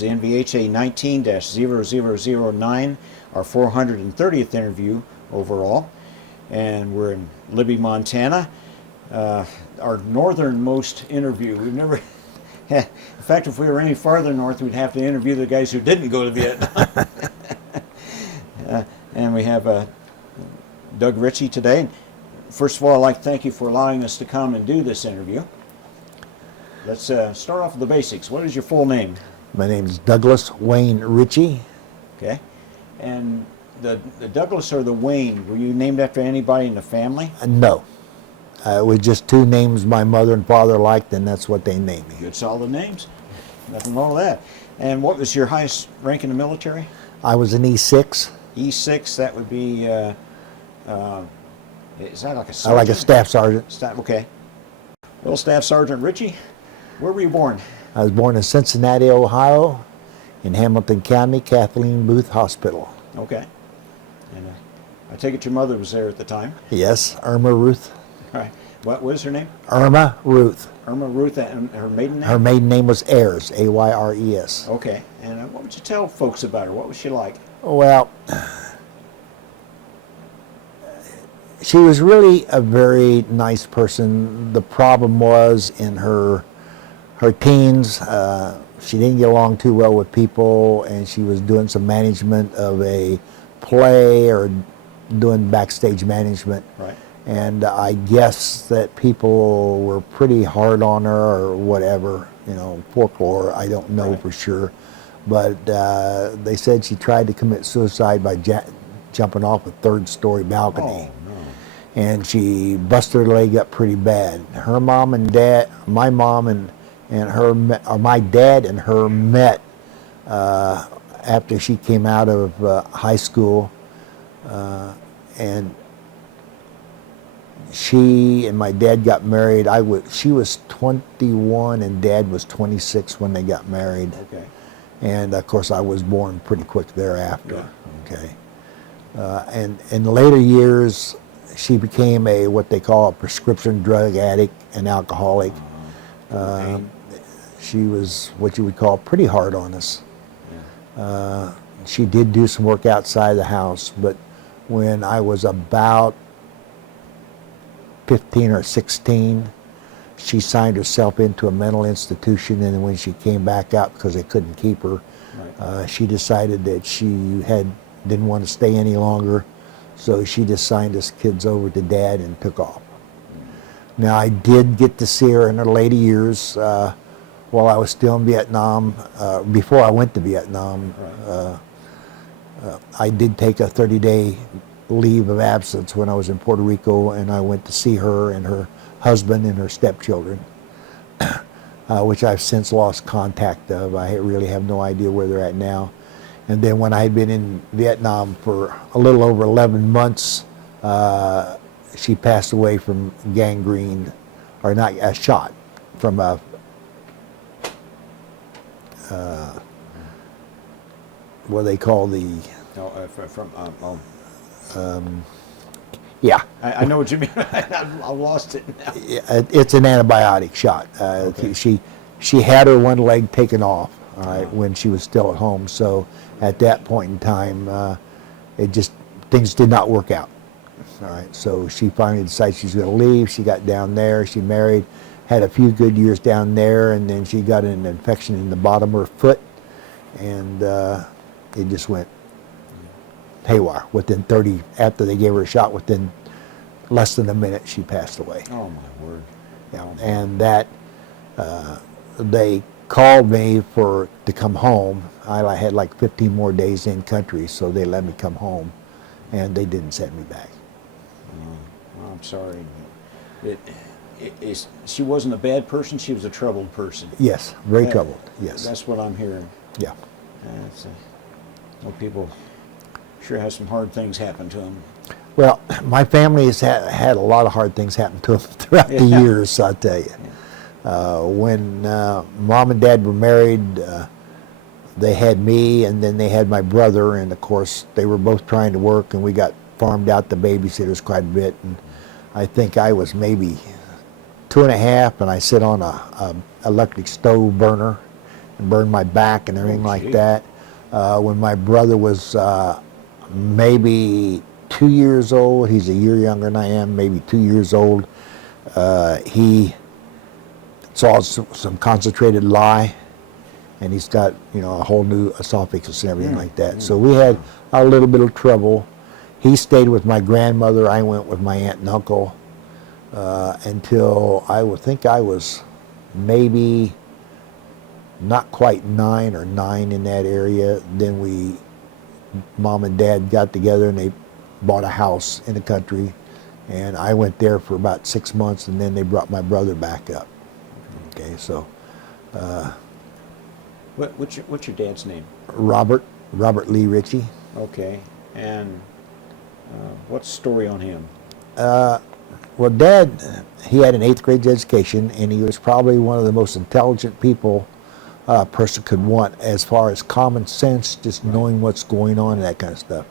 is NVHA 19-0009, our 430th interview overall. And we're in Libby, Montana. Our northernmost interview. We've never had, in fact, if we were any farther north, we'd have to interview the guys who didn't go to Vietnam. And we have Doug Richey today. First of all, I'd like to thank you for allowing us to come and do this interview. Let's start off with the basics. What is your full name? My name is Douglas Wayne Richey. Okay. And the Douglas or the Wayne, were you named after anybody in the family? No. It was just two names my mother and father liked, and that's what they named me. Good solid names. Nothing wrong with that. And what was your highest rank in the military? I was an E6. E6, that would be, is that like a sergeant? I like a staff sergeant. Staff, okay. Well, Staff Sergeant Richey, where were you born? I was born in Cincinnati, Ohio, in Hamilton County, Kathleen Booth Hospital. Okay. And I take it your mother was there at the time? Yes, Irma Ruth. Right. What was her name? Irma Ruth. Irma Ruth, and her maiden name? Her maiden name was Ayres, A-Y-R-E-S. Okay. And what would you tell folks about her? What was she like? Well, she was really a very nice person. The problem was in her teens, she didn't get along too well with people, and she was doing some management of a play or doing backstage management. Right. And I guess that people were pretty hard on her or whatever, you know, folklore, I don't know for sure. But they said she tried to commit suicide by jumping off a third-story balcony. Oh, no. And she busted her leg up pretty bad. Her mom and dad, my mom and her, or my dad and her met after she came out of high school. And she and my dad got married. She was 21 and Dad was 26 when they got married. Okay. And of course I was born pretty quick thereafter. Yeah. Okay. And in later years, she became what they call a prescription drug addict and alcoholic. She was what you would call pretty hard on us. Yeah. She did do some work outside the house, but when I was about 15 or 16, she signed herself into a mental institution, and when she came back out because they couldn't keep her, she decided that she didn't want to stay any longer, so she just signed us kids over to Dad and took off. Now I did get to see her in her later years while I was still in Vietnam. Before I went to Vietnam, I did take a 30-day leave of absence when I was in Puerto Rico, and I went to see her and her husband and her stepchildren, which I've since lost contact of. I really have no idea where they're at now. And then when I had been in Vietnam for a little over 11 months, she passed away from gangrene, or not a shot, from a what they call the yeah. I know what you mean. I lost it now. It's an antibiotic shot. Okay. She had her one leg taken off, all right, when she was still at home. So at that point in time, things did not work out. All right. So she finally decided she was going to leave. She got down there. She married, had a few good years down there, and then she got an infection in the bottom of her foot, and it just went haywire. After they gave her a shot, within less than a minute, she passed away. Oh my word! Yeah, and that they called me to come home. I had like 15 more days in country, so they let me come home, and they didn't send me back. Well, I'm sorry. She wasn't a bad person. She was a troubled person. Yes, very troubled. Yes, that's what I'm hearing. Yeah. Well, people sure have some hard things happen to them. Well, my family has had a lot of hard things happen to them throughout the years, I'll tell you. When Mom and Dad were married, they had me, and then they had my brother, and of course they were both trying to work, and we got farmed out to babysitters quite a bit. And I think I was maybe 2 and a half, and I sit on a electric stove burner, burned my back and everything Oh, like gee. that. When my brother was maybe 2 years old, he's a year younger than I am, maybe 2 years old, he saw some concentrated lye, and he's got, a whole new esophagus and everything like that. So we had a little bit of trouble. He stayed with my grandmother. I went with my aunt and uncle until I would think I was maybe not quite 9 or 9 in that area. Then Mom and Dad got together and they bought a house in the country, and I went there for about 6 months, and then they brought my brother back up. Okay, so What's your dad's name? Robert Lee Richey. Okay, and what's the story on him? Well, Dad, he had an 8th grade education, and he was probably one of the most intelligent people a person could want as far as common sense, just knowing what's going on and that kind of stuff.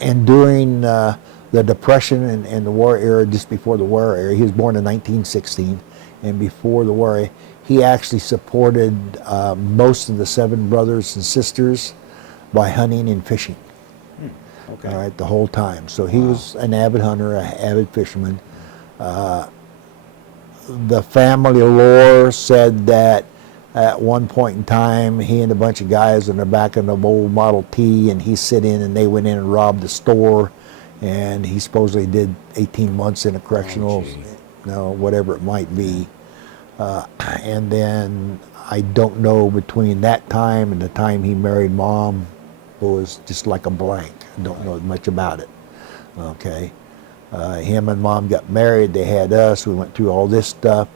And during the Depression and the war era, just before the war era, he was born in 1916, and before the war, he actually supported most of the 7 brothers and sisters by hunting and fishing. Okay. All right, the whole time. So he was an avid hunter, an avid fisherman. The family lore said that at one point in time, he and a bunch of guys in the back of an old Model T, and he sit in, and they went in and robbed the store, and he supposedly did 18 months in a correctional, whatever it might be. And then I don't know, between that time and the time he married Mom, it was just like a blank. I don't know much about it. Okay. Him and Mom got married, they had us, we went through all this stuff,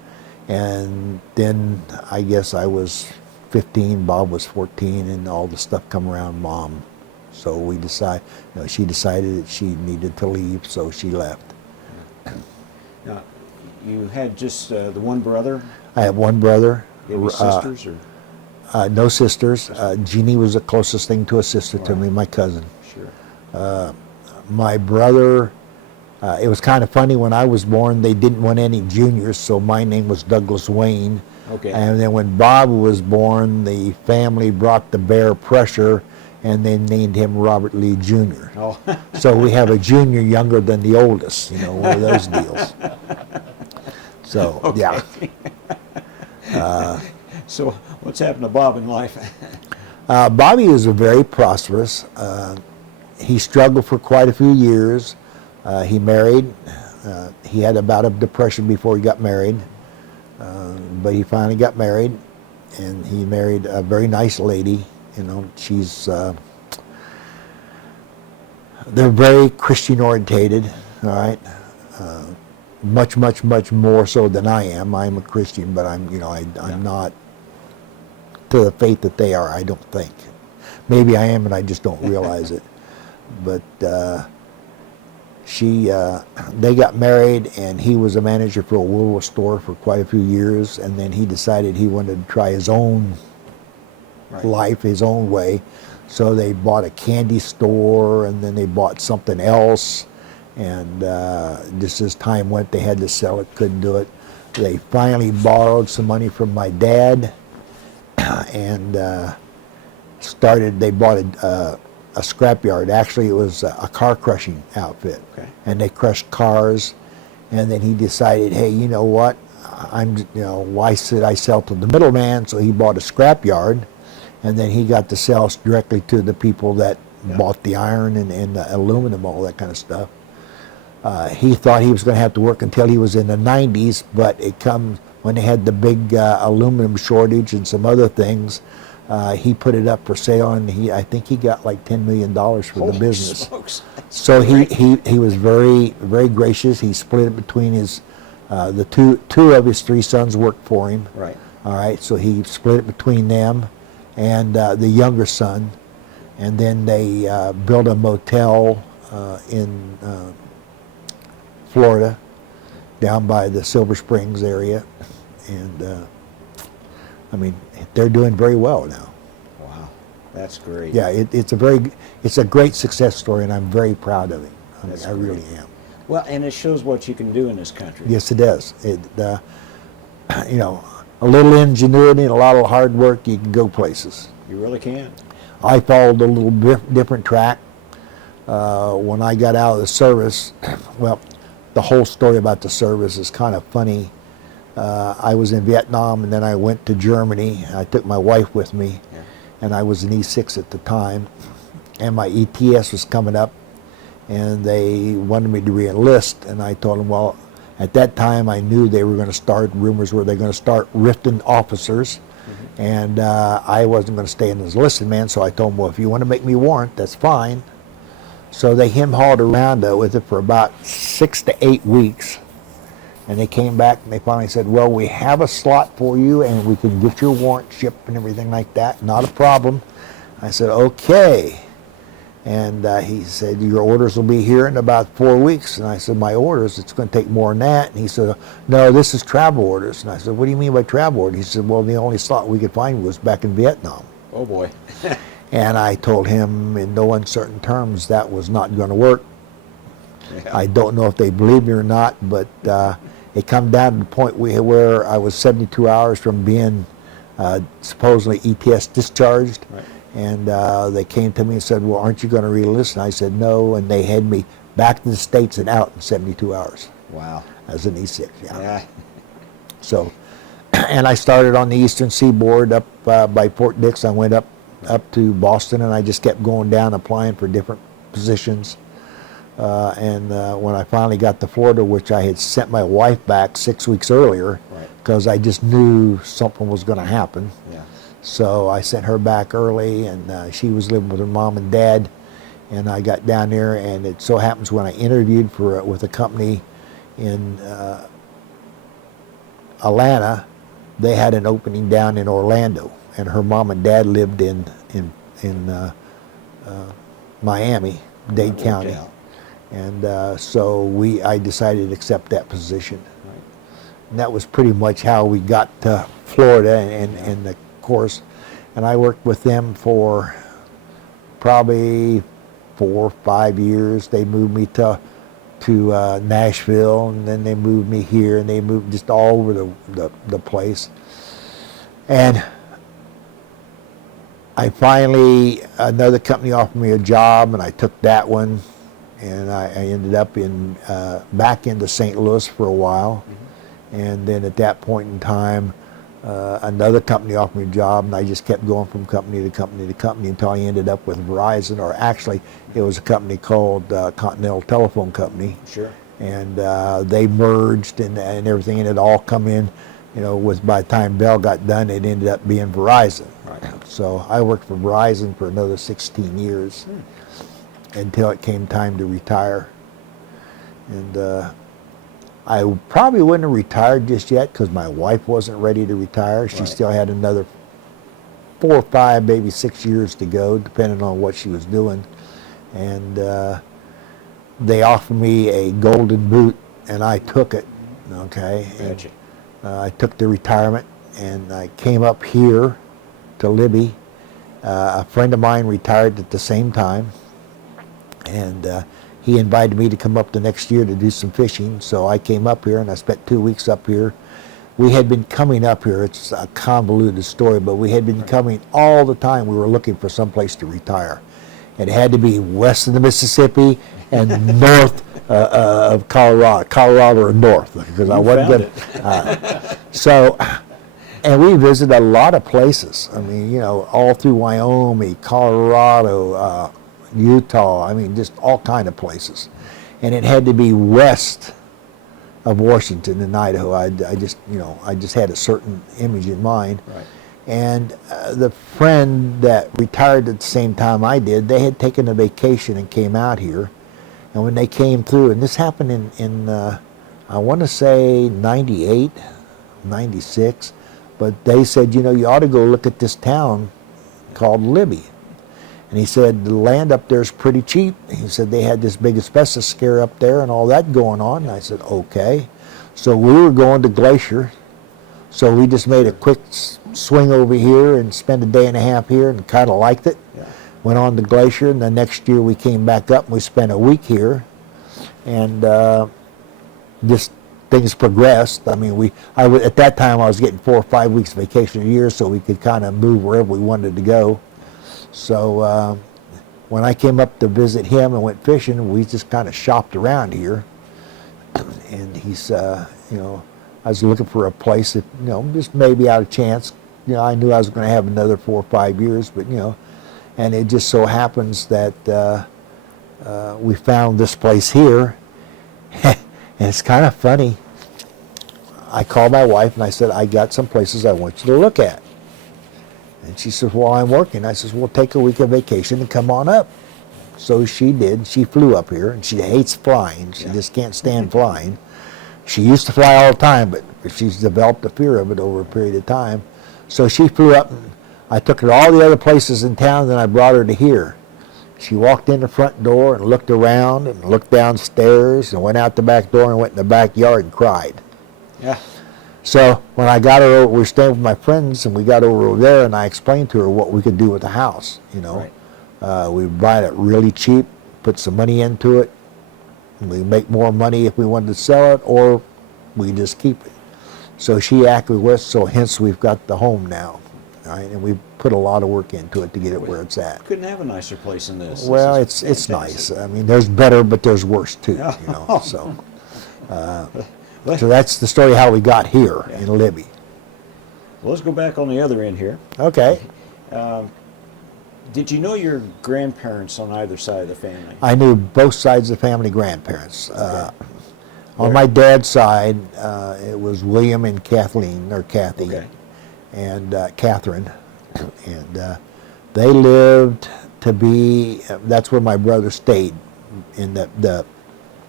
and then I guess I was 15, Bob was 14, and all the stuff come around Mom. So we decided, she decided that she needed to leave, so she left. Now, you had just the one brother? I have one brother. You have any sisters? Or? No sisters. Jeannie was the closest thing to a sister to me, my cousin. Sure. My brother, it was kind of funny, when I was born, they didn't want any juniors, so my name was Douglas Wayne. Okay. And then when Bob was born, the family brought the bear pressure, and they named him Robert Lee Jr. Oh. So we have a junior younger than the oldest, one of those deals. So, Okay. yeah. So what's happened to Bob in life? Bobby is a very prosperous. He struggled for quite a few years. He married. He had a bout of depression before he got married, but he finally got married, and he married a very nice lady. She's they're very Christian orientated. All right, much more so than I am. I'm a Christian, but I'm not to the faith that they are. I don't think. Maybe I am, and I just don't realize it. But they got married, and he was a manager for a Woolworth store for quite a few years, and then he decided he wanted to try his own life, his own way. So they bought a candy store, and then they bought something else, and just as time went, they had to sell it, couldn't do it. They finally borrowed some money from my dad, and they bought a scrapyard. Actually, it was a car crushing outfit. Okay. And they crushed cars. And then he decided, hey, you know what? Why should I sell to the middleman? So he bought a scrapyard, and then he got to sell directly to the people that bought the iron and the aluminum, all that kind of stuff. He thought he was going to have to work until he was in the 90s, but it comes when they had the big aluminum shortage and some other things. He put it up for sale, and I think he got like $10 million for the business. Smokes. So he was very, very gracious. He split it between the two of his 3 sons worked for him. Right. All right. So he split it between them and the younger son, and then they built a motel in Florida, down by the Sulfur Springs area, and they're doing very well now. Wow, that's great. Yeah, it's a great success story, and I'm very proud of it. I really am. Well, and it shows what you can do in this country. Yes, it does. a little ingenuity and a lot of hard work, you can go places. You really can. I followed a little different track. When I got out of the service, well, the whole story about the service is kind of funny. I was in Vietnam, and then I went to Germany. I took my wife with me, Yeah. and I was an E6 at the time, and my ETS was coming up, and they wanted me to re-enlist, and I told them, well, at that time I knew they were going to start, rumors were they're going to start rifting officers, and I wasn't going to stay in as a enlisted man, so I told them, well, if you want to make me warrant, that's fine. So they hem-hawed around with it for about 6 to 8 weeks. And they came back and they finally said, well, we have a slot for you and we can get your warrant shipped and everything like that. Not a problem. I said, okay. And he said, your orders will be here in about 4 weeks. And I said, my orders, it's going to take more than that. And he said, no, this is travel orders. And I said, what do you mean by travel orders? He said, well, the only slot we could find was back in Vietnam. Oh, boy. And I told him in no uncertain terms that was not going to work. Yeah. I don't know if they believe me or not, but it come down to the point where I was 72 hours from being supposedly ETS discharged. Right. And they came to me and said, well, aren't you going to re-enlist? And I said, no. And they had me back to the States and out in 72 hours. Wow. As an E6, yeah. Yeah. So, and I started on the eastern seaboard up by Fort Dix. I went up to Boston, and I just kept going down applying for different positions. And when I finally got to Florida, which I had sent my wife back 6 weeks earlier, because I just knew something was going to happen. Yeah. So I sent her back early, and she was living with her mom and dad. And I got down there, and it so happens when I interviewed with a company in Atlanta, they had an opening down in Orlando, and her mom and dad lived in Miami, Dade County. Out. And so I decided to accept that position. Right. And that was pretty much how we got to Florida and the course. And I worked with them for probably 4 or 5 years. They moved me to Nashville, and then they moved me here, and they moved just all over the place. And I finally, another company offered me a job, and I took that one. And I ended up back into St. Louis for a while. Mm-hmm. And then at that point in time, another company offered me a job, and I just kept going from company to company to company until I ended up with Verizon, or actually it was a company called Continental Telephone Company. Sure. And they merged and everything, and it all come in, by the time Bell got done, it ended up being Verizon. Right. So I worked for Verizon for another 16 years. Until it came time to retire. And I probably wouldn't have retired just yet because my wife wasn't ready to retire. She still had another 4 or 5, maybe 6 years to go, depending on what she was doing. And they offered me a golden boot, and I took it, okay? Gotcha. And, I took the retirement, and I came up here to Libby. A friend of mine retired at the same time. And he invited me to come up the next year to do some fishing. So I came up here, and I spent 2 weeks up here. We had been coming up here. It's a convoluted story, but we had been coming all the time. We were looking for some place to retire. It had to be west of the Mississippi and north of Colorado or north, because I wasn't good. So, and we visited a lot of places. I mean, all through Wyoming, Colorado, Utah, I mean, just all kind of places. And it had to be west of Washington and Idaho. I just had a certain image in mind. Right. And the friend that retired at the same time I did, they had taken a vacation and came out here. And when they came through, and this happened in I want to say 98, 96, but they said, you ought to go look at this town called Libby. And he said, the land up there is pretty cheap. He said they had this big asbestos scare up there and all that going on. And I said, okay. So we were going to Glacier. So we just made a quick swing over here and spent a day and a half here and kind of liked it. Yeah. Went on to Glacier, and the next year we came back up and we spent a week here. And just things progressed. I mean, at that time I was getting 4 or 5 weeks vacation a year, so we could kind of move wherever we wanted to go. So when I came up to visit him and went fishing, we just kind of shopped around here. And he's, you know, I was looking for a place that, you know, just maybe out of chance. You know, I knew I was going to have another 4 or 5 years, but, you know, and it just so happens that we found this place here. And it's kind of funny. I called my wife and I said, I got some places I want you to look at. And she says, well, I'm working. I says, well, take a week of vacation and come on up. So she did. She flew up here, and she hates flying. She just can't stand flying. She used to fly all the time, but she's developed a fear of it over a period of time. So she flew up, and I took her to all the other places in town, and then I brought her to here. She walked in the front door and looked around and looked downstairs and went out the back door and went in the backyard and cried. Yeah. So when I got her over, we were staying with my friends, and we got over there, and I explained to her what we could do with the house, you know. Right. We buy it really cheap, put some money into it, and we make more money if we wanted to sell it, or we just keep it. So she acquiesced, so hence we've got the home now. Right, and we put a lot of work into it to get it where it's at. Couldn't have a nicer place than this. Well, it's nice. I mean, there's better, but there's worse too. You know, so so that's the story of how we got here in Libby. Well, let's go back on the other end here. Okay. Did you know your grandparents on either side of the family? I knew both sides of the family grandparents. On my dad's side, it was William and Kathleen, or Kathy. Okay. And Catherine, and they lived to be, that's where my brother stayed in the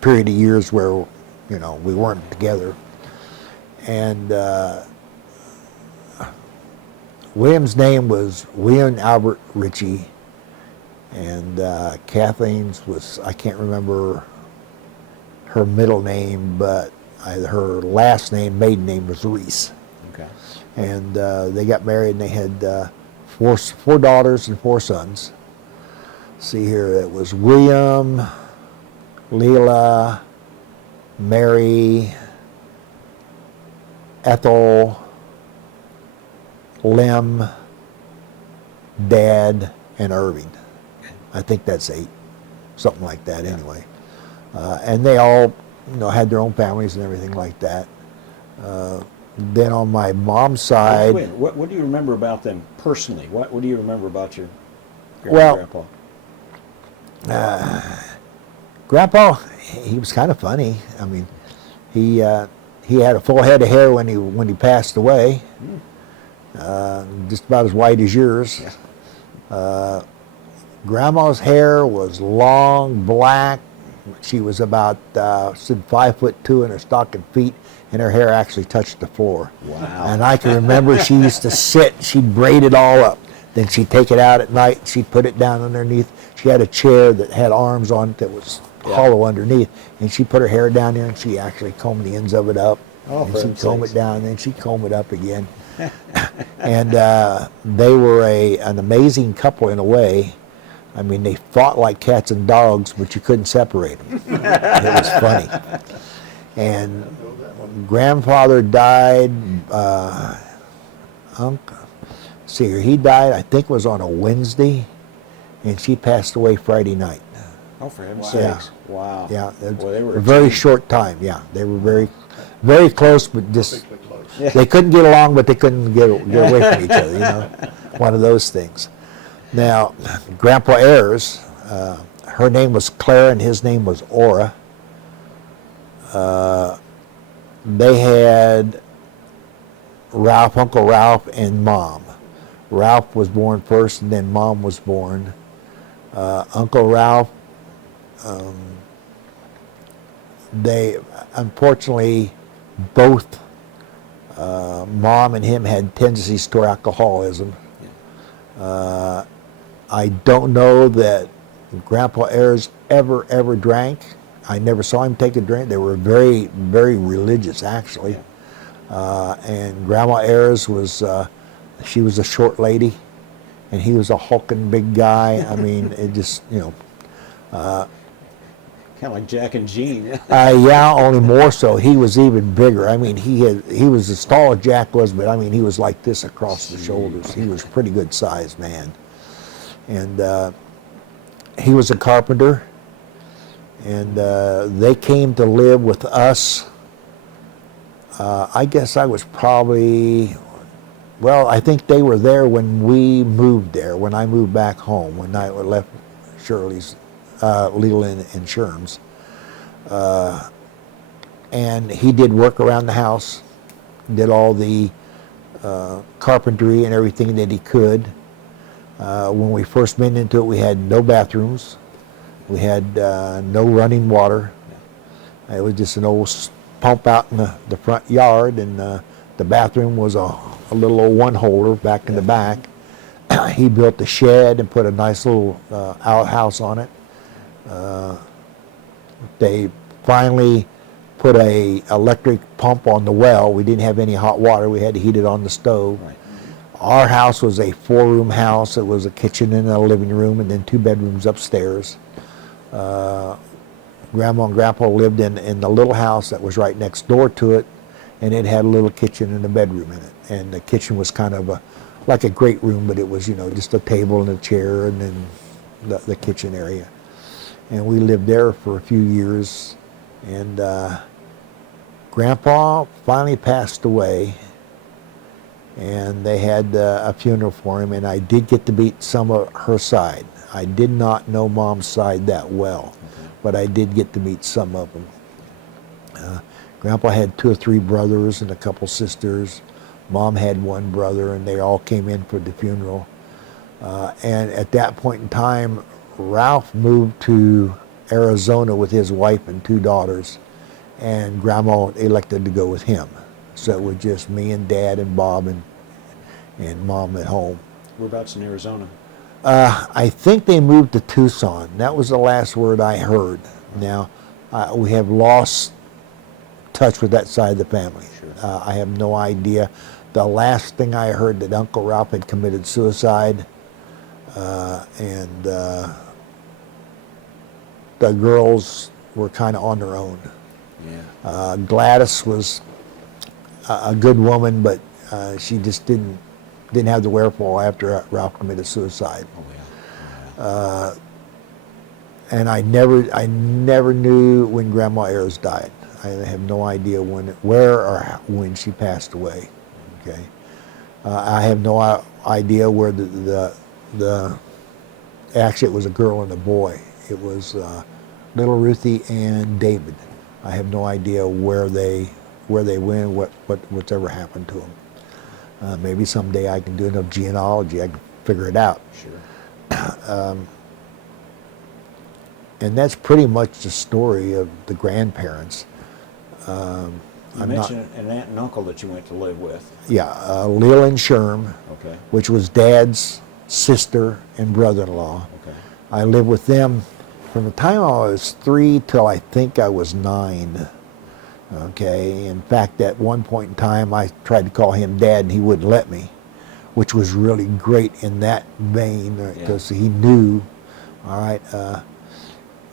period of years where, you know, we weren't together. And William's name was William Albert Richey, and Kathleen's was, I can't remember her middle name, but her last name, maiden name, was Reese. Okay. And they got married, and they had four daughters and 4 sons. See here, it was William, Leela, Mary, Ethel, Lem, Dad, and Irving. I think that's 8, something like that. Anyway. And they all, you know, had their own families and everything like that. Then on my mom's side... Wait, what do you remember about them personally? What do you remember about your grandpa? Grandpa, he was kind of funny. I mean, he had a full head of hair when he passed away, just about as white as yours. Yeah. Grandma's hair was long, black. She was about 5'2" in her stocking feet, and her hair actually touched the floor. Wow. And I can remember she used to sit, she'd braid it all up. Then she'd take it out at night, she'd put it down underneath. She had a chair that had arms on it that was hollow underneath, and she put her hair down there, and she actually combed the ends of it up. Oh, and she'd comb it down, and then she'd comb it up again. And they were an amazing couple in a way. I mean, they fought like cats and dogs, but you couldn't separate them. It was funny. And grandfather died, he died, I think it was on a Wednesday, and she passed away Friday night. Oh, for heaven's sakes. Wow. Yeah, well, they were a very short time, yeah. They were very, very close, but just, they couldn't get along, but they couldn't get away from each other, you know, one of those things. Now, Grandpa Ayers, her name was Clara and his name was Ora. They had Ralph, Uncle Ralph, and Mom. Ralph was born first, and then Mom was born. Uncle Ralph, they, unfortunately, both Mom and him had tendencies toward alcoholism. I don't know that Grandpa Ayers ever drank. I never saw him take a drink. They were very, very religious, actually. And Grandma Ayers was, she was a short lady, and he was a hulking big guy. I mean, it just, you know. Kind of like Jack and Jean. Yeah, only more so. He was even bigger. I mean, he was as tall as Jack was, but I mean, he was like this across the shoulders. He was a pretty good sized man. And he was a carpenter, and they came to live with us. I guess I was probably, well, I think they were there when we moved there, when I moved back home, when I left Shirley's, Leland and Sherm's. And he did work around the house, did all the carpentry and everything that he could. When we first went into it, we had no bathrooms. We had no running water. It was just an old pump out in the front yard, and the bathroom was a little old one-holder back in the back. He built a shed and put a nice little outhouse on it. They finally put a electric pump on the well. We didn't have any hot water. We had to heat it on the stove. Right. Our house was a 4-room house. It was a kitchen and a living room, and then 2 bedrooms upstairs. Grandma and Grandpa lived in the little house that was right next door to it, and it had a little kitchen and a bedroom in it. And the kitchen was kind of like a great room, but it was, just a table and a chair, and then the kitchen area. And we lived there for a few years, and Grandpa finally passed away, and they had a funeral for him, and I did get to meet some of her side. I did not know Mom's side that well, but I did get to meet some of them. Grandpa had 2 or 3 brothers and a couple sisters. Mom had 1 brother, and they all came in for the funeral. And at that point in time, Ralph moved to Arizona with his wife and 2 daughters, and Grandma elected to go with him. So it was just me and Dad and Bob and Mom at home. Whereabouts in Arizona? I think they moved to Tucson. That was the last word I heard. Now, we have lost touch with that side of the family. Sure. I have no idea. The last thing I heard that Uncle Ralph had committed suicide, and the girls were kind of on their own. Yeah. Gladys was a good woman, but she just didn't have the wherewithal after Ralph committed suicide. Oh, yeah. And I never knew when Grandma Ayers died. I have no idea where or when she passed away. Okay. I have no idea where actually it was a girl and a boy. It was little Ruthie and David. I have no idea where they went, what's ever happened to them. Maybe someday I can do enough genealogy, I can figure it out. Sure. And that's pretty much the story of the grandparents. You mentioned an aunt and uncle that you went to live with. Yeah, Leland Sherm, okay, which was Dad's sister and brother-in-law. Okay. I lived with them from the time I was 3 till I think I was 9. Okay, in fact, at one point in time, I tried to call him Dad, and he wouldn't let me, which was really great in that vein, because he knew, all right.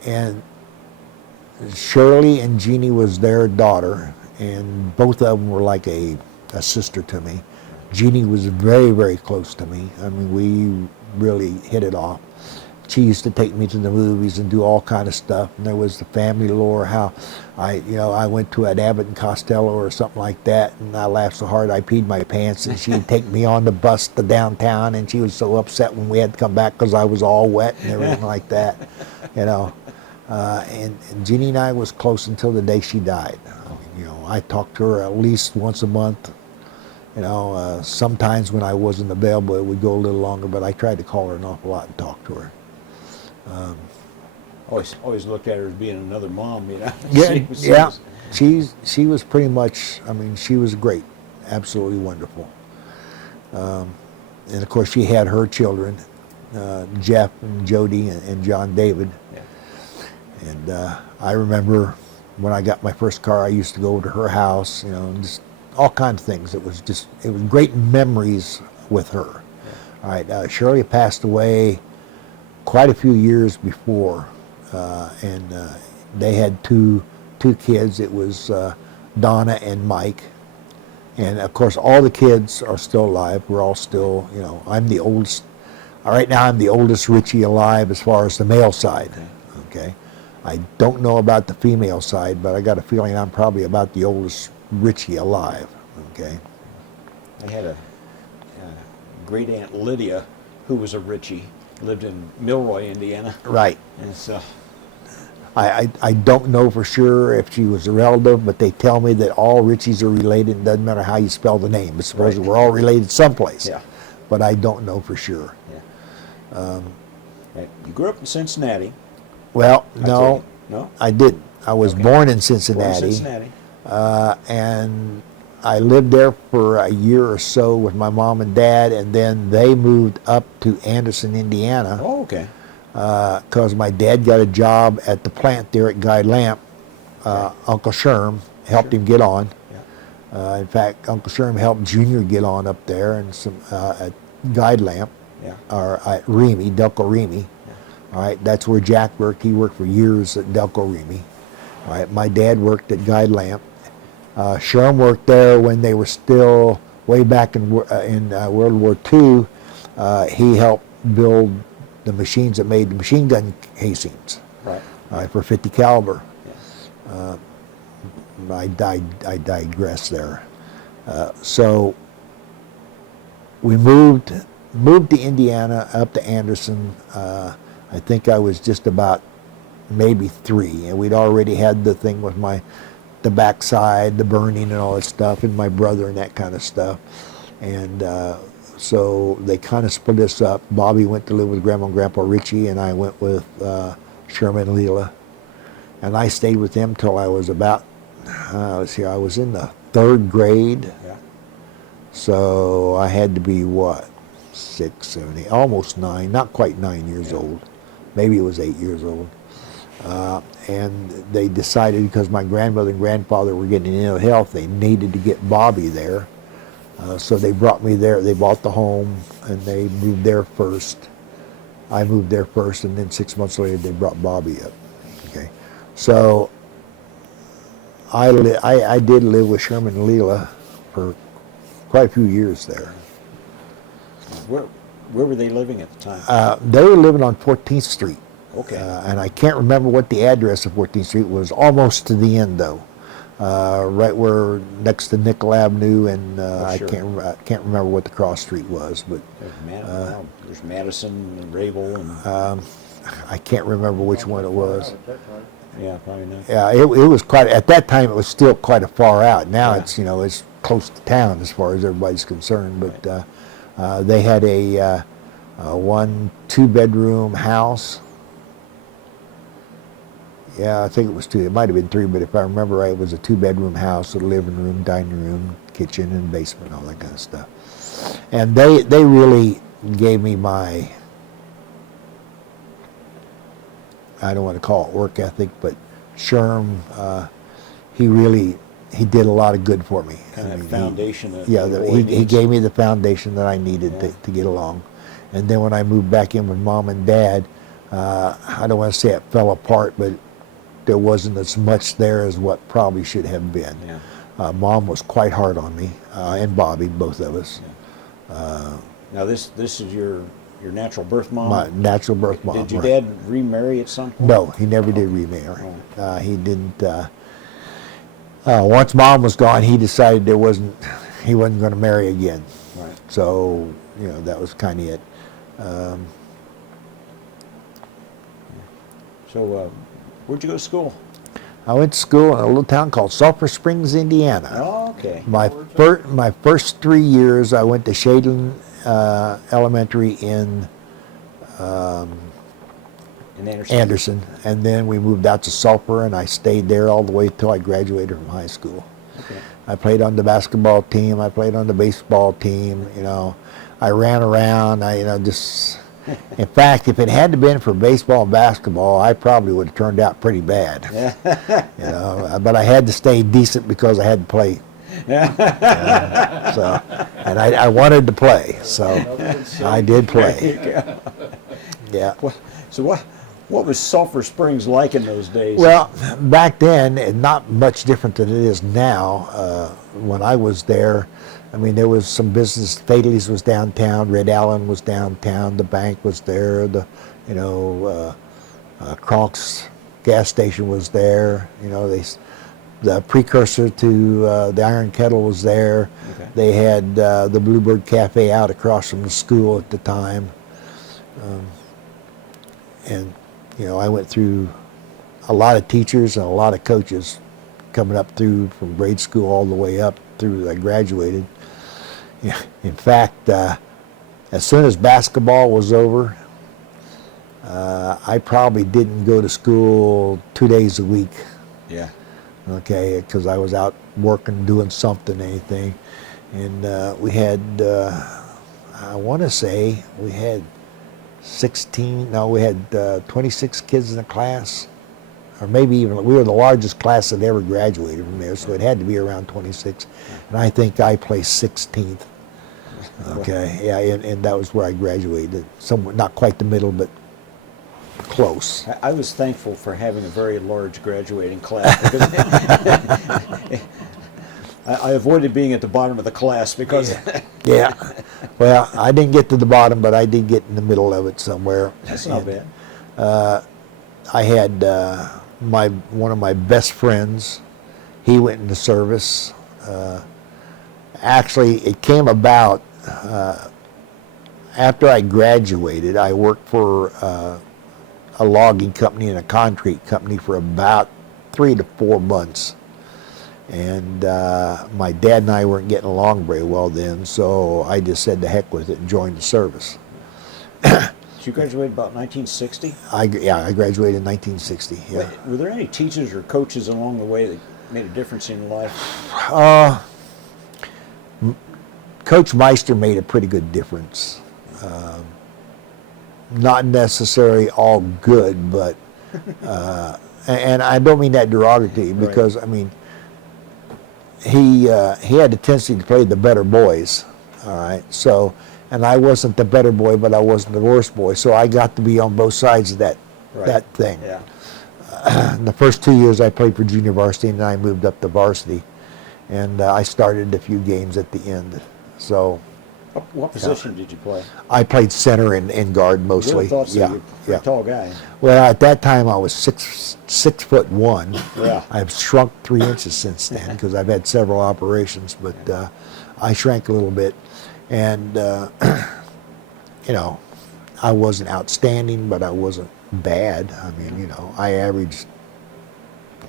And Shirley and Jeannie was their daughter, and both of them were like a sister to me. Jeannie was very, very close to me. I mean, we really hit it off. She used to take me to the movies and do all kind of stuff. And there was the family lore, how I went to an Abbott and Costello or something like that, and I laughed so hard I peed my pants, and she'd take me on the bus to downtown, and she was so upset when we had to come back because I was all wet and everything like that, And Jeannie and I was close until the day she died. I talked to her at least once a month. Sometimes when I wasn't available, it would go a little longer, but I tried to call her an awful lot and talk to her. Always looked at her as being another mom, Yeah, she was pretty much. I mean, she was great, absolutely wonderful. And of course, she had her children, Jeff and Jody and John David. Yeah. And I remember when I got my first car, I used to go to her house, and just all kinds of things. It was great memories with her. Yeah. All right, Shirley passed away quite a few years before, and they had two kids. It was Donna and Mike. And of course, all the kids are still alive. We're all still, I'm the oldest. Right now, I'm the oldest Richey alive as far as the male side. Okay. I don't know about the female side, but I got a feeling I'm probably about the oldest Richey alive. Okay. I had a great aunt Lydia, who was a Richey, lived in Milroy, Indiana. Right. And so I don't know for sure if she was a relative, but they tell me that all Richeys are related. It doesn't matter how you spell the name. It's supposed we're all related someplace. Yeah. But I don't know for sure. Yeah. You grew up in Cincinnati. Well, no, I didn't. I was born in Cincinnati. And I lived there for a year or so with my mom and dad, and then they moved up to Anderson, Indiana. Oh, okay. Because my dad got a job at the plant there at Guide Lamp. Uncle Sherm helped him get on. Yeah. In fact, Uncle Sherm helped Junior get on up there and some at Guide Lamp, or at Remy, Delco Remy. Yeah. All right, that's where Jack worked. He worked for years at Delco Remy. All right, my dad worked at Guide Lamp. Sherm worked there when they were still way back in World War II. He helped build the machines that made the machine gun casings, right, for 50 caliber. Yes. I digress there. So we moved to Indiana, up to Anderson. I think I was just about maybe 3, and we'd already had the thing with the backside, the burning and all that stuff, and my brother and that kind of stuff. And so they kind of split us up. Bobby went to live with Grandma and Grandpa Richey, and I went with Sherman and Leela. And I stayed with them till I was about, I was in the 3rd grade. Yeah. So I had to be, 6, 7, 8, almost 9, not quite 9 years old. Maybe it was 8 years old. And they decided, because my grandmother and grandfather were getting ill health, they needed to get Bobby there. So they brought me there. They bought the home, and they moved there first. I moved there first, and then 6 months later, they brought Bobby up. Okay, so I did live with Sherman and Leela for quite a few years there. Where were they living at the time? They were living on 14th Street. Okay. And I can't remember what the address of 14th Street was. Almost to the end, though. Right where next to Nickel Avenue, and I can't remember what the cross street was, but there's Madison and Rabel, and I can't remember which one it was. Yeah, probably not. Yeah, it was quite, at that time it was still quite a far out. Now it's it's close to town as far as everybody's concerned. But they had a 1-2-bedroom house. Yeah, I think it was 2. It might have been 3, but if I remember right, it was a 2-bedroom house with a living room, dining room, kitchen, and basement, all that kind of stuff. And they really gave me my, I don't want to call it work ethic, but Sherm, he did a lot of good for me. Kind of foundation. He gave me the foundation that I needed to get along. And then when I moved back in with Mom and Dad, I don't want to say it fell apart, but there wasn't as much there as what probably should have been. Yeah. Mom was quite hard on me, and Bobby, both of us. Yeah. Now this is your natural birth mom? My natural birth mom. Did your dad remarry at some point? No, he never did remarry. He didn't. Once Mom was gone, he decided he wasn't going to marry again. Right. So that was kind of it. So where'd you go to school? I went to school in a little town called Sulfur Springs, Indiana. Oh, okay. My first 3 years, I went to Shadeland Elementary in Anderson, and then we moved out to Sulfur, and I stayed there all the way until I graduated from high school. Okay. I played on the basketball team. I played on the baseball team. I ran around. In fact, if it hadn't been for baseball and basketball, I probably would have turned out pretty bad. But I had to stay decent because I had to play. And I wanted to play, so I did play. Yeah. So What was Sulfur Springs like in those days? Well, back then, and not much different than it is now. When I was there, I mean, there was some business. Fatalies was downtown. Red Allen was downtown. The bank was there. Kronk's gas station was there. The precursor to the Iron Kettle was there. Okay. They had the Bluebird Cafe out across from the school at the time. I went through a lot of teachers and a lot of coaches coming up through from grade school all the way up through I graduated. In fact, as soon as basketball was over, I probably didn't go to school 2 days a week. Yeah. Okay, because I was out working, doing something, anything. And we had, I want to say, we had 26 kids in the class, or maybe even, we were the largest class that ever graduated from there, so it had to be around 26. And I think I placed 16th. Okay, yeah, and that was where I graduated. Somewhere, not quite the middle, but close. I was thankful for having a very large graduating class because I avoided being at the bottom of the class because Yeah. Well, I didn't get to the bottom, but I did get in the middle of it somewhere. That's not bad. I had one of my best friends. He went into service. Actually, it came about after I graduated. I worked for a logging company and a concrete company for about 3 to 4 months. And my dad and I weren't getting along very well then, so I just said to heck with it and joined the service. Did you graduate about 1960? I graduated in 1960. Yeah. Were there any teachers or coaches along the way that made a difference in your life? Coach Meister made a pretty good difference. Not necessarily all good, but and I don't mean that derogatively because I mean he had a tendency to play the better boys. All right, so and I wasn't the better boy, but I wasn't the worst boy, so I got to be on both sides of that thing. Yeah. The first 2 years I played for junior varsity, and then I moved up to varsity, and I started a few games at the end. So. What position did you play? I played center and guard mostly. Really thought so. Yeah, You're a pretty tall guy. Well, at that time I was 6'1". Yeah. I've shrunk 3 inches since then because I've had several operations, but I shrank a little bit, and I wasn't outstanding, but I wasn't bad. I mean, I averaged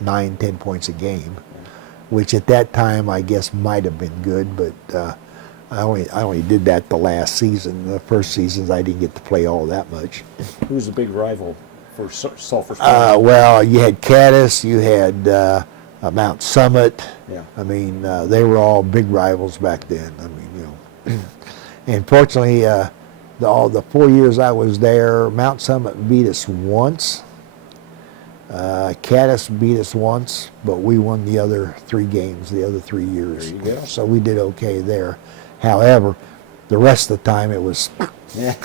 9-10 points a game, which at that time I guess might have been good, but. I only did that the last season. The first seasons I didn't get to play all that much. Who was the big rival for Sulfur Springs? Well, you had Caddis, you had Mount Summit. Yeah. I mean, they were all big rivals back then. I mean, and fortunately, all the 4 years I was there, Mount Summit beat us once. Caddis beat us once, but we won the other 3 games, the other 3 years. There you go. So we did okay there. However, the rest of the time it was it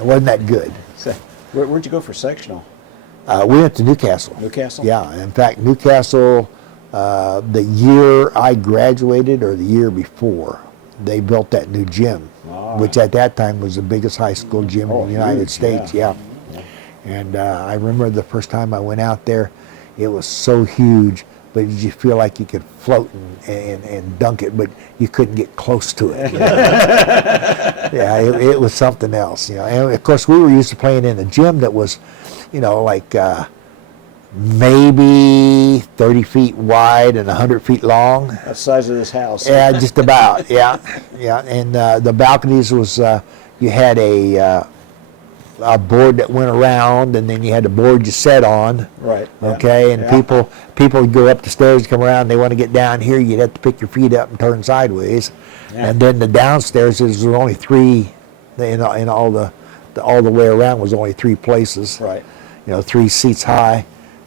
wasn't that good. So, where'd you go for sectional? We went to Newcastle. Newcastle? Yeah, in fact, Newcastle, the year I graduated or the year before, they built that new gym, which at that time was the biggest high school gym in the United huge, States. yeah. And I remember the first time I went out there, it was so huge, but you feel like you could float and dunk it, but you couldn't get close to it. Yeah, it was something else. And of course, we were used to playing in a gym that was, like maybe 30 feet wide and 100 feet long. That's the size of this house. Yeah, just about. Yeah. And the balconies was you had a board that went around, and then you had the board you sat on. Right. Okay, and people would go up the stairs, come around. They want to get down here. You'd have to pick your feet up and turn sideways. Yeah. And then the downstairs was only 3. In all the way around was only 3 places. Right. 3 seats high.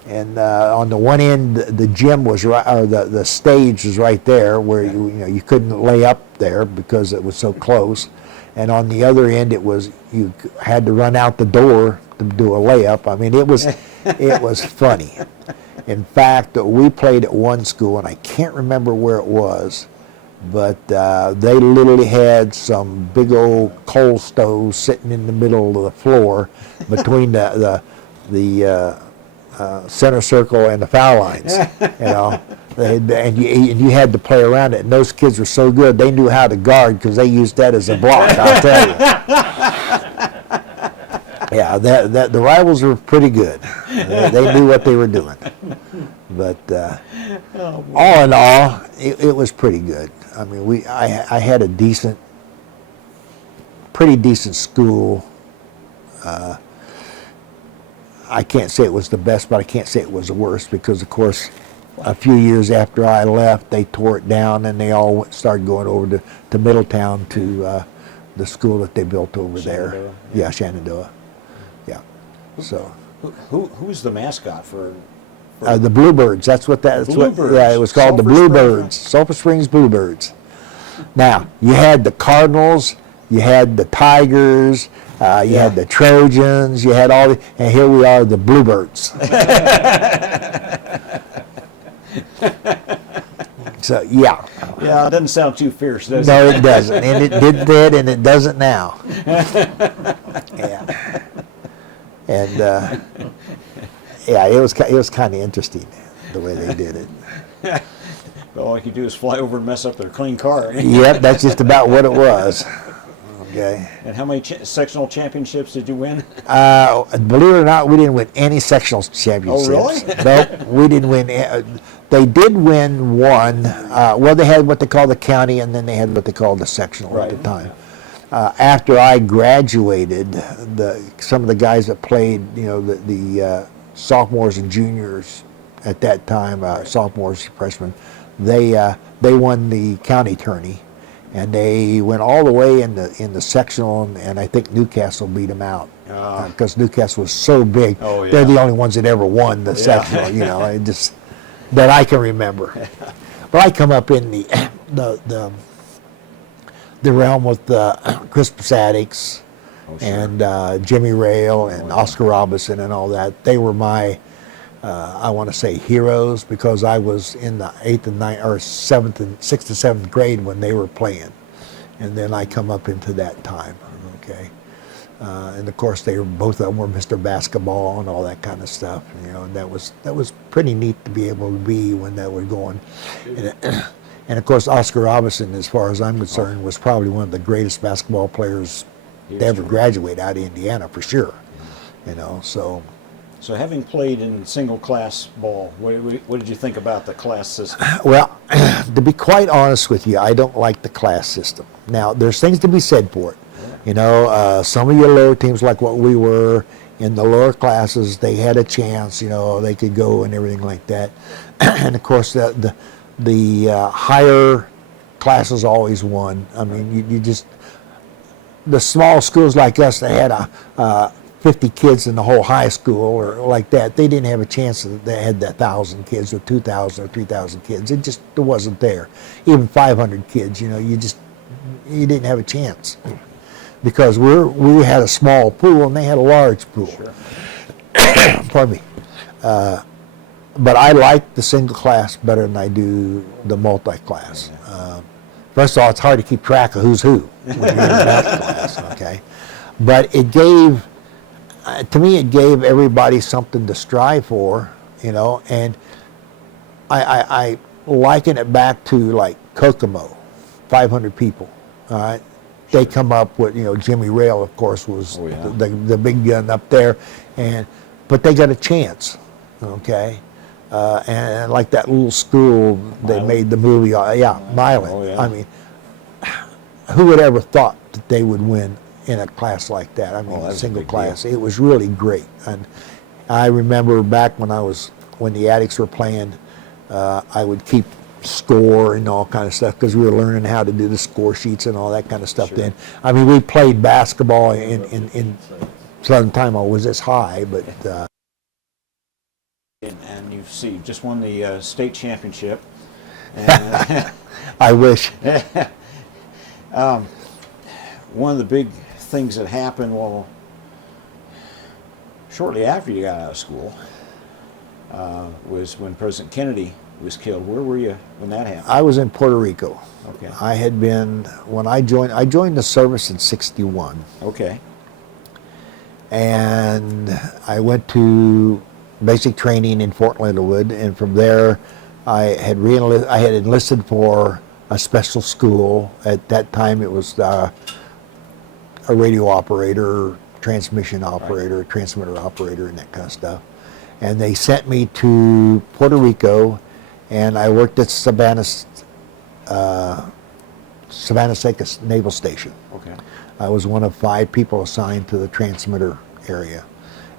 And on the one end, the gym was right, or the stage was right there, where you couldn't lay up there because it was so close. And on the other end, it was you had to run out the door to do a layup. I mean, it was funny. In fact, we played at one school, and I can't remember where it was, but they literally had some big old coal stoves sitting in the middle of the floor between the center circle and the foul lines. You know, and you had to play around it. And those kids were so good; they knew how to guard because they used that as a block. I'll tell you. Yeah, the rivals were pretty good. They knew what they were doing. But all in all, it was pretty good. I mean, I had a pretty decent school. I can't say it was the best, but I can't say it was the worst because, of course, a few years after I left, they tore it down and they all started going over to Middletown to the school that they built over there. Yeah, Shenandoah. Yeah. So. Who's the mascot for the Blue Birds? That's what that. Yeah, it was called the Blue Birds, Sulfur Springs Blue Birds. Now you had the Cardinals, you had the Tigers, you had the Trojans, you had all, and here we are, the Blue Birds. So yeah. Yeah, it doesn't sound too fierce, does it? No, it doesn't, and it did that, and it doesn't now. Yeah. And yeah, it was kind of interesting the way they did it. All you do is fly over and mess up their clean car. Yep, that's just about what it was. Okay. And how many sectional championships did you win? Believe it or not, we didn't win any sectional championships. Oh, really? Nope, we didn't win. They did win one. Well, they had what they call the county, and then they had what they called the sectional at the time. After I graduated, some of the guys that played, you know, the sophomores and juniors at that time, sophomores, freshmen, they won the county tourney, and they went all the way in the sectional, and I think Newcastle beat them out because Newcastle was so big. Oh, yeah. They're the only ones that ever won the sectional, you know, that I can remember. But I come up in the realm with Chris Pasadix and Jimmy Rail and Oscar Robinson and all that. They were my, I want to say, heroes because I was in the 8th and 9th or 6th and 7th grade when they were playing, and then I come up into that time. Okay, and of course both of them were Mr. Basketball and all that kind of stuff. You know, and that was pretty neat to be able to be when that was going. And of course, Oscar Robinson, as far as I'm concerned, was probably one of the greatest basketball players to ever graduate out of Indiana, for sure. You know, so. So having played in single class ball, what did you think about the class system? Well, to be quite honest with you, I don't like the class system. Now, there's things to be said for it. You know, some of your lower teams, like what we were in the lower classes, they had a chance. You know, they could go and everything like that. And of course, the higher classes always won. I mean, you just, the small schools like us that had 50 kids in the whole high school or like that, they didn't have a chance that they had 1,000 kids or 2,000 or 3,000 kids. It wasn't there. Even 500 kids, you know, you didn't have a chance because we had a small pool and they had a large pool. Sure. Pardon me. But I like the single class better than I do the multi-class. First of all, it's hard to keep track of who's who when you're in the multi-class, okay? But it gave, to me, it gave everybody something to strive for, you know, and I liken it back to like Kokomo, 500 people, all right? They come up with, you know, Jimmy Rail, of course, was the big gun up there, but they got a chance, okay? And like that little school they made the movie, Milan. Oh, yeah. I mean, who would ever thought that they would win in a class like that? I mean, a single class. It was really great. And I remember back when the Addicts were playing, I would keep score and all kind of stuff because we were learning how to do the score sheets and all that kind of stuff then. I mean, we played basketball in Southern Time I was this high, but and you see, just won the state championship. And, I wish. One of the big things that happened, well, shortly after you got out of school was when President Kennedy was killed. Where were you when that happened? I was in Puerto Rico. Okay. I had been, when I joined the service in '61. Okay. And I went to basic training in Fort Littlewood, and from there I had enlisted for a special school. At that time it was a radio operator, transmission operator, Right. transmitter operator, and that kind of stuff. And they sent me to Puerto Rico, and I worked at Savannah Secas Naval Station. Okay. I was one of 5 people assigned to the transmitter area.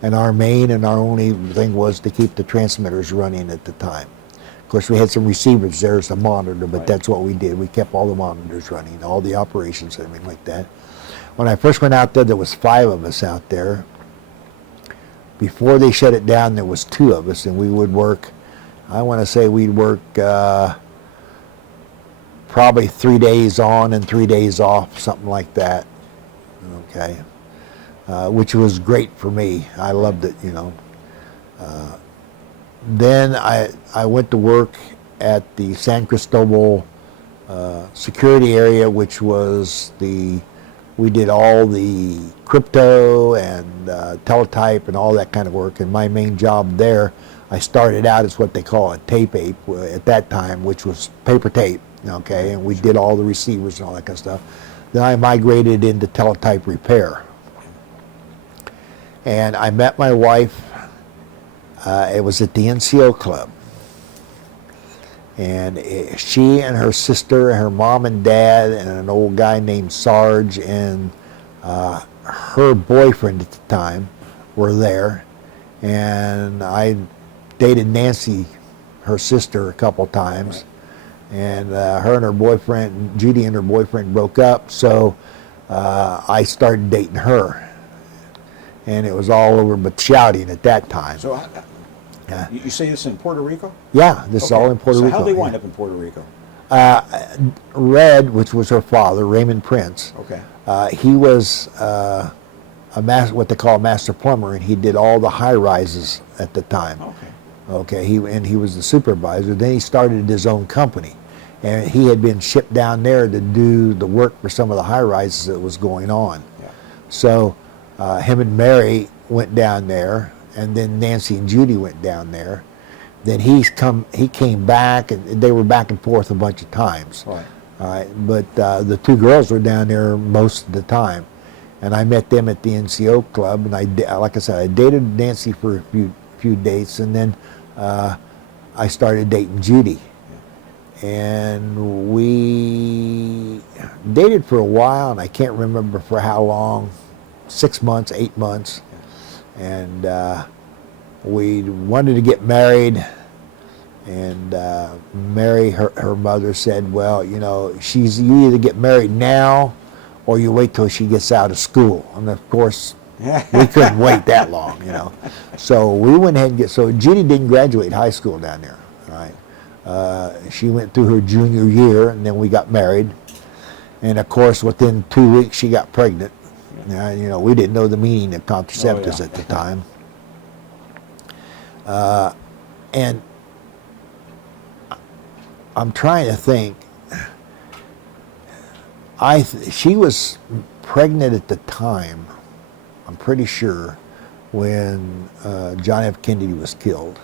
And our main and our only thing was to keep the transmitters running at the time. Of course, we had some receivers there as a monitor, but Right. that's what we did. We kept all the monitors running, all the operations, everything like that. When I first went out there was 5 of us out there. Before they shut it down, there was 2 of us, and we would work, I want to say we'd work probably 3 days on and 3 days off, something like that. Okay. Which was great for me. I loved it, you know. Then I went to work at the San Cristobal security area, which was we did all the crypto and teletype and all that kind of work. And my main job there, I started out as what they call a tape ape at that time, which was paper tape, okay? And we did all the receivers and all that kind of stuff. Then I migrated into teletype repair. And I met my wife, it was at the NCO club. And she and her sister, her mom and dad, and an old guy named Sarge, and her boyfriend at the time were there. And I dated Nancy, her sister, a couple times. And her and her boyfriend, Judy and her boyfriend, broke up, so I started dating her. And it was all over but shouting at that time. So you say this in Puerto Rico? Yeah, this is all in Puerto so Rico. How'd they wind up in Puerto Rico? Red, which was her father, Raymond Prince, Okay. he was what they call a master plumber, and he did all the high rises at the time. Okay. Okay, he was the supervisor. Then he started his own company, and he had been shipped down there to do the work for some of the high rises that was going on. Yeah. So him and Mary went down there, and then Nancy and Judy went down there. Then he came back, and they were back and forth a bunch of times. Right. All right, but the 2 girls were down there most of the time, and I met them at the NCO club. And like I said, I dated Nancy for a few dates, and then I started dating Judy, and we dated for a while, and I can't remember for how long, 6 months, 8 months, and we wanted to get married. And Mary, her mother said, well, you know, you either get married now or you wait till she gets out of school. And of course, we couldn't wait that long, you know. So we went ahead and so Judy didn't graduate high school down there, all right. She went through her junior year, and then we got married. And of course, within 2 weeks, she got pregnant. You know, we didn't know the meaning of contraceptives at the time. And I'm trying to think. She was pregnant at the time, I'm pretty sure, when John F. Kennedy was killed.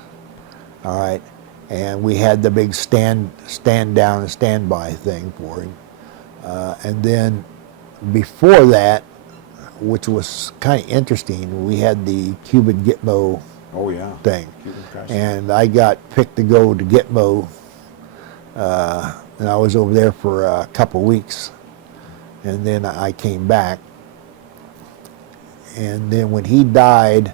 All right, and we had the big stand down and standby thing for him. And then before that, which was kind of interesting, we had the Cuban Gitmo thing. And I got picked to go to Gitmo, and I was over there for a couple weeks, and then I came back. And then when he died,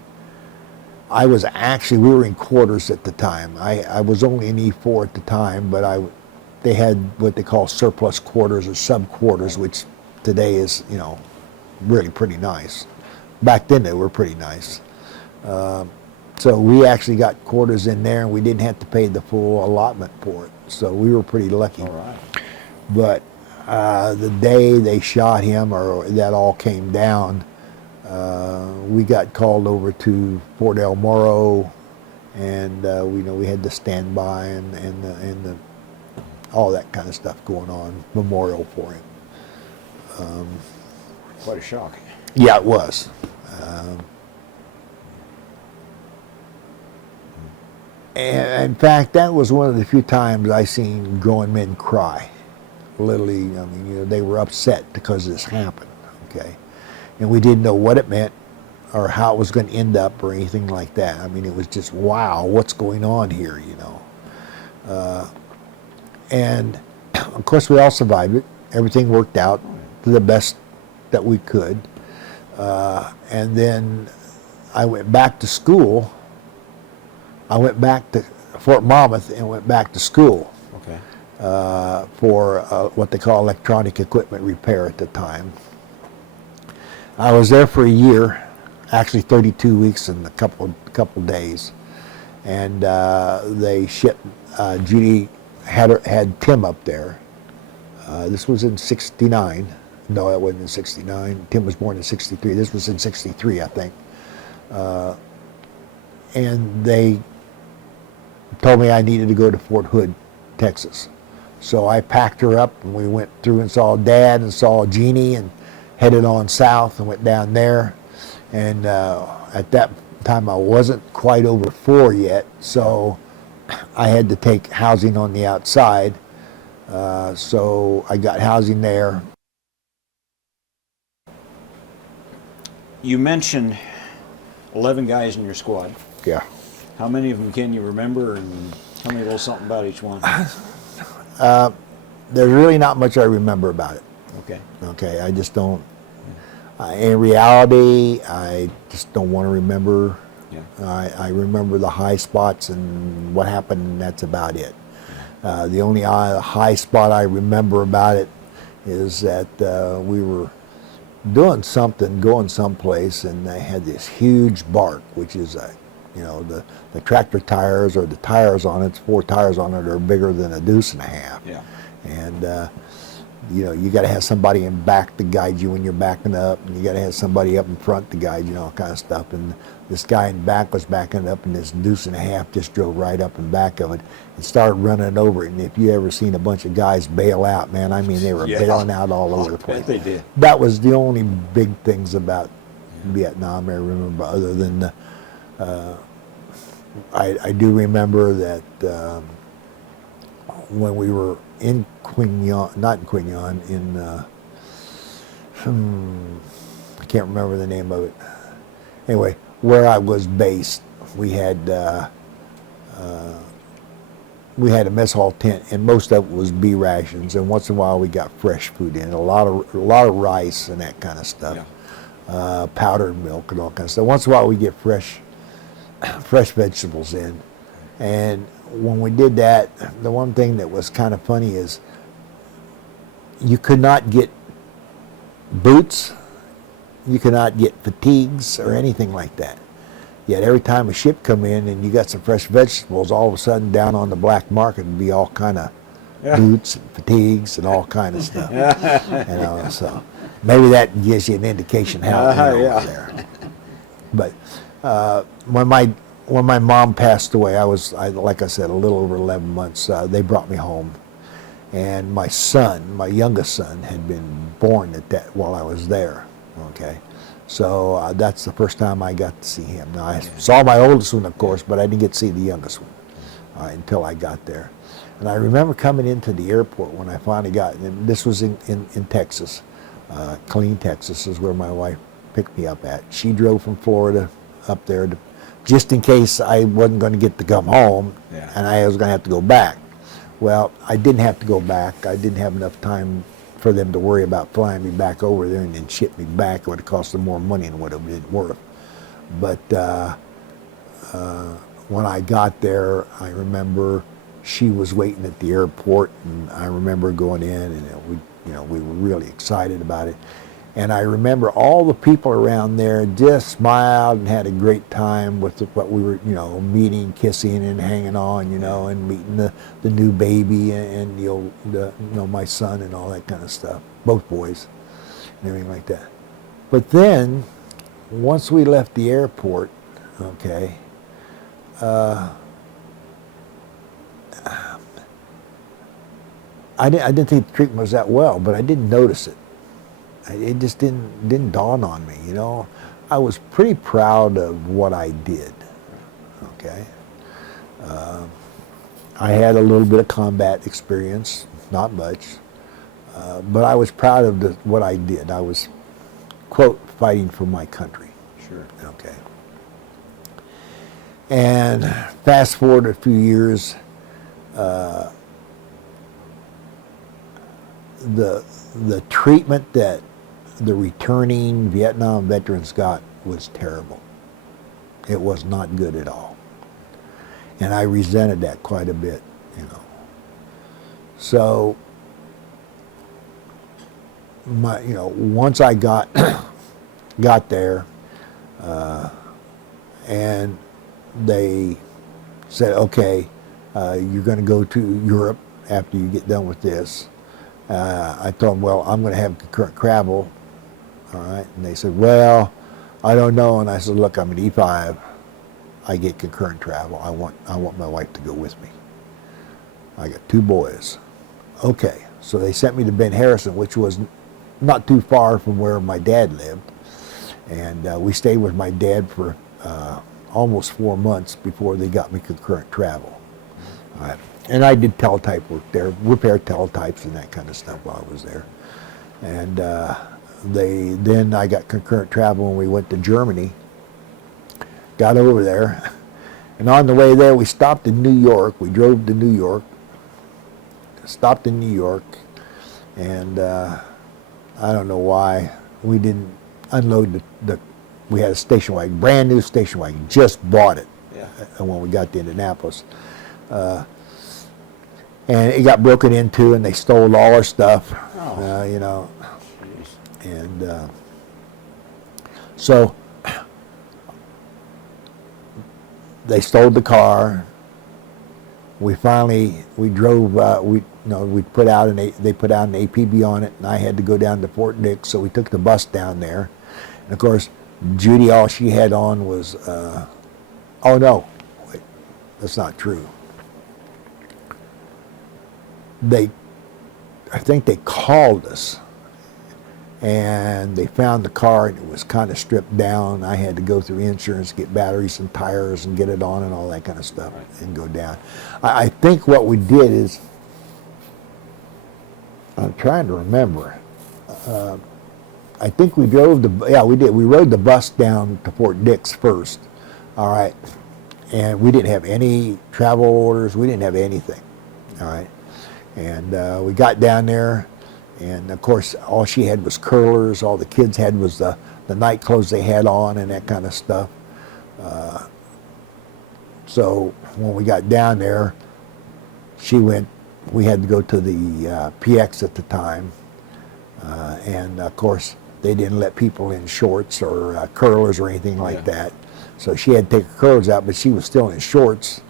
we were in quarters at the time. I was only in E4 at the time, but they had what they call surplus quarters or sub quarters, which today is, you know, really pretty nice. Back then they were pretty nice. So we actually got quarters in there, and we didn't have to pay the full allotment for it. So we were pretty lucky. All right. But the day they shot him, or that all came down, We got called over to Fort El Morro, and we had to stand by and all that kind of stuff going on, memorial for him. Quite a shock. Yeah, it was. And in fact, that was one of the few times I seen grown men cry. Literally, I mean, they were upset because this happened, okay? And we didn't know what it meant or how it was going to end up or anything like that. I mean, it was just, wow, what's going on here, And, of course, we all survived it. Everything worked out to the best that we could. And then I went back to school. I went back to Fort Monmouth and went back to school. Okay. For what they call electronic equipment repair at the time. I was there for a year, actually 32 weeks and a couple days, and they shipped. Judy had Tim up there. This was in '69. No, that wasn't in '69. Tim was born in '63. This was in '63, I think. And they told me I needed to go to Fort Hood, Texas. So I packed her up, and we went through and saw Dad and saw Jeannie and headed on south and went down there. And at that time, I wasn't quite over 4 yet, so I had to take housing on the outside. So I got housing there. You mentioned 11 guys in your squad. Yeah. How many of them can you remember, and tell me a little something about each one? There's really not much I remember about it. Okay. Okay, I just don't. In reality, I just don't want to remember. Yeah. I remember the high spots and what happened, and that's about it. The only high spot I remember about it is that we were doing something, going someplace, and they had this huge bark, which is the tractor tires or the tires on it, 4 tires on it, are bigger than a deuce and a half. Yeah. And you got to have somebody in back to guide you when you're backing up, and you got to have somebody up in front to guide you, all kind of stuff. And this guy in back was backing up, and this deuce and a half just drove right up in back of it and started running over it. And if you ever seen a bunch of guys bail out, man, I mean, they were bailing out all over the place. I bet they did. That was the only big things about Vietnam I remember, other than I do remember that when we were in Queen Yon, not in Queen Yon, I can't remember the name of it. Anyway, where I was based, we had a mess hall tent, and most of it was B rations, and once in a while we got fresh food in, a lot of rice and that kind of stuff, powdered milk and all kinds of stuff. Once in a while we get fresh vegetables in. And when we did that, the one thing that was kind of funny is you could not get boots, you could not get fatigues or anything like that. Yet every time a ship come in and you got some fresh vegetables, all of a sudden down on the black market would be all kind of boots and fatigues and all kind of stuff. So maybe that gives you an indication how it went over there. But when my mom passed away, like I said, a little over 11 months. They brought me home, and my youngest son, had been born while I was there. Okay, so that's the first time I got to see him. Now I saw my oldest one, of course, but I didn't get to see the youngest one until I got there. And I remember coming into the airport when I finally got, and this was in Texas, Killeen, Texas, is where my wife picked me up at. She drove from Florida up there just in case I wasn't going to get to come home, and I was going to have to go back. Well, I didn't have to go back. I didn't have enough time for them to worry about flying me back over there and then ship me back. It would have cost them more money than what it was worth. But when I got there, I remember she was waiting at the airport, and I remember going in, and we were really excited about it. And I remember all the people around there just smiled and had a great time with what we were, meeting, kissing, and hanging on, and meeting the new baby and my son and all that kind of stuff, both boys and everything like that. But then once we left the airport, okay, I didn't think the treatment was that well, but I didn't notice it. It just didn't dawn on me, you know. I was pretty proud of what I did, okay. I had a little bit of combat experience, not much, but I was proud of what I did. I was, quote, fighting for my country. Sure. Okay. And fast forward a few years, the treatment that the returning Vietnam veterans got was terrible. It was not good at all. And I resented that quite a bit, you know. So, once I got there, and they said, okay, you're going to go to Europe after you get done with this. I told them, well, I'm going to have concurrent travel, all right? And they said, well, I don't know. And I said, look, I'm an E5. I get concurrent travel. I want my wife to go with me. I got 2 boys. Okay, so they sent me to Ben Harrison, which was not too far from where my dad lived. And we stayed with my dad for almost 4 months before they got me concurrent travel. All right. And I did teletype work there, repair teletypes and that kind of stuff while I was there. And then I got concurrent travel when we went to Germany. Got over there, and on the way there we stopped in New York. We drove to New York, stopped in New York, and I don't know why we didn't unload we had a station wagon, brand new station wagon, just bought it. Yeah. When we got to Indianapolis. And it got broken into, and they stole all our stuff, you know. Jeez. And so they stole the car. We drove. They put out an APB on it, and I had to go down to Fort Dix. So we took the bus down there, and of course, Judy, all she had on was. Oh no, wait, that's not true. I think they called us, and they found the car, and it was kind of stripped down. I had to go through insurance, get batteries and tires, and get it on and all that kind of stuff, and go down. I think what we did is, I'm trying to remember. I think we drove we did. We rode the bus down to Fort Dix first, all right, and we didn't have any travel orders. We didn't have anything, all right. And we got down there, and of course, all she had was curlers. All the kids had was the night clothes they had on and that kind of stuff. So when we got down there, we had to go to the PX at the time. And of course, they didn't let people in shorts or curlers or anything like that. So she had to take her curlers out, but she was still in shorts,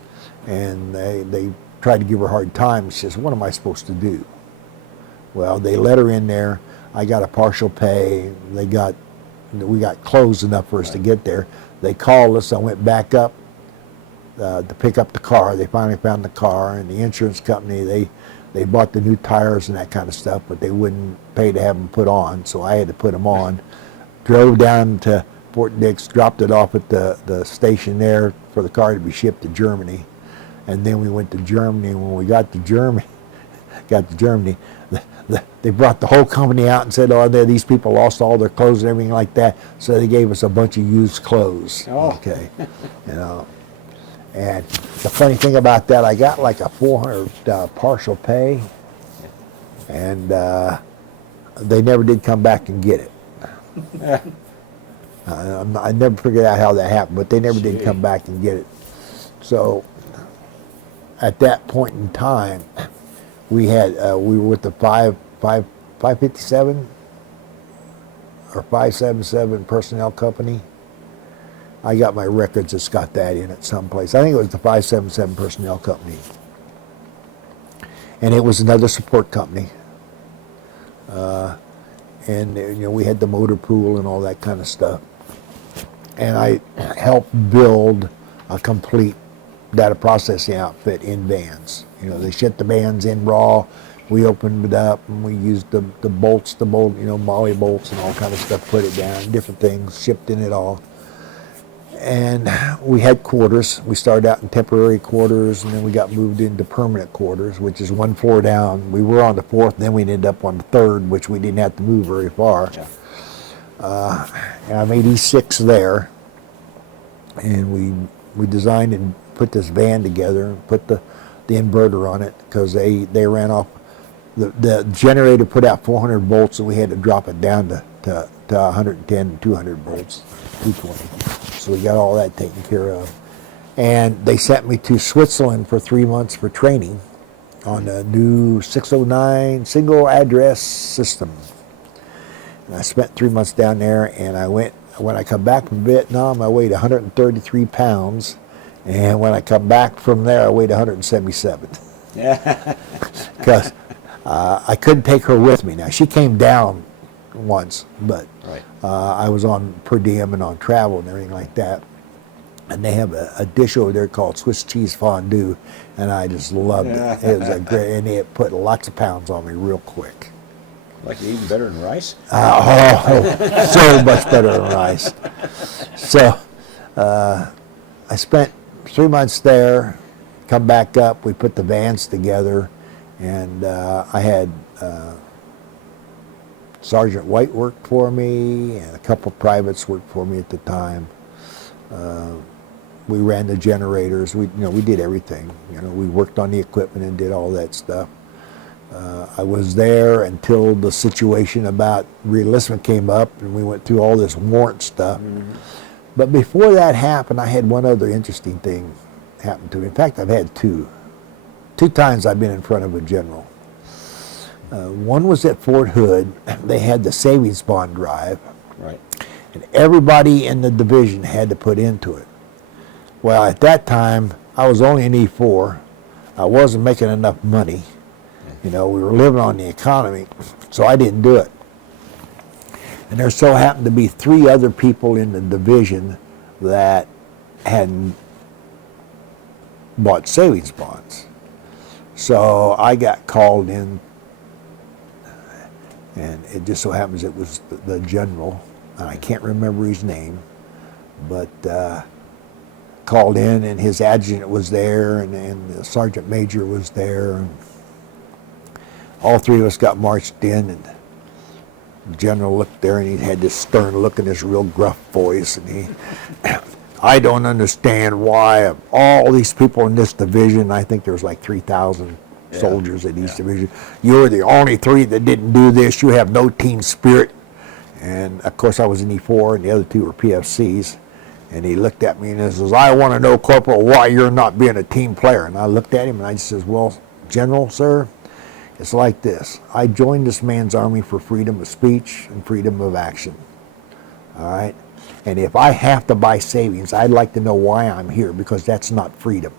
and they tried to give her a hard time. She says, what am I supposed to do? Well, they let her in there. I got a partial pay. We got clothes enough for us to get there. They called us. I went back up to pick up the car. They finally found the car, and the insurance company, they bought the new tires and that kind of stuff, but they wouldn't pay to have them put on, so I had to put them on. Drove down to Fort Dix, dropped it off at the station there for the car to be shipped to Germany. And then we went to Germany. And when we got to Germany, they brought the whole company out and said, oh, these people lost all their clothes and everything like that. So they gave us a bunch of used clothes. Oh. Okay, you know. And the funny thing about that, I got like a $400 partial pay, and they never did come back and get it. I never figured out how that happened, but they never did come back and get it. So at that point in time, we were with the 557 or 577 personnel company. I got my records that's got that in it someplace. I think it was the 577 personnel company. And it was another support company. And we had the motor pool and all that kind of stuff. and I helped build a complete data processing outfit in vans. You know, they shipped the vans in raw. We opened it up and we used the bolts, the bolt, you know, molly bolts and all kind of stuff, put it down, different things, shipped in it all. And we had quarters. We started out in temporary quarters, and then we got moved into permanent quarters, which is one floor down. We were on the fourth, then we ended up on the third, which we didn't have to move very far. Yeah. And I'm 86 there, and we designed and put this van together, and put the inverter on it, because they ran off. The generator put out 400 volts, and we had to drop it down to 110 and 200 volts, 220. So we got all that taken care of. And they sent me to Switzerland for 3 months for training on the new 609 single address system. And I spent 3 months down there, and when I come back from Vietnam, I weighed 133 pounds. And when I come back from there, I weighed 177. Yeah. Because I couldn't take her with me. Now, she came down once, but right. I was on per diem and on travel and everything like that. And they have a dish over there called Swiss cheese fondue, and I just loved it. It was a great, and it put lots of pounds on me real quick. Like you eating better than rice? So much better than rice. So I spent 3 months there, come back up, we put the vans together, and I had Sergeant White worked for me, and a couple privates worked for me at the time. We ran the generators. We did everything. You know, we worked on the equipment and did all that stuff. I was there until the situation about reenlistment came up, and we went through all this warrant stuff. Mm-hmm. But before that happened, I had one other interesting thing happen to me. In fact, I've had two. 2 times I've been in front of a general. One was at Fort Hood. They had the savings bond drive. Right. And everybody in the division had to put into it. Well, at that time, I was only an E4. I wasn't making enough money. You know, we were living on the economy, so I didn't do it. And there so happened to be 3 other people in the division that hadn't bought savings bonds. So I got called in, and it just so happens it was the general, and I can't remember his name, but called in, and his adjutant was there, and the sergeant major was there, and all 3 of us got marched in, and the general looked there, and he had this stern look and this real gruff voice, and I don't understand why of all these people in this division, I think there was like 3,000 soldiers in each division, you're the only 3 that didn't do this. You have no team spirit. And of course I was an E4, and the other 2 were PFCs. And he looked at me and he says, I want to know, Corporal, why you're not being a team player. And I looked at him and I just says, well, General, sir, it's like this. I joined this man's army for freedom of speech and freedom of action. All right? And if I have to buy savings, I'd like to know why I'm here, because that's not freedom.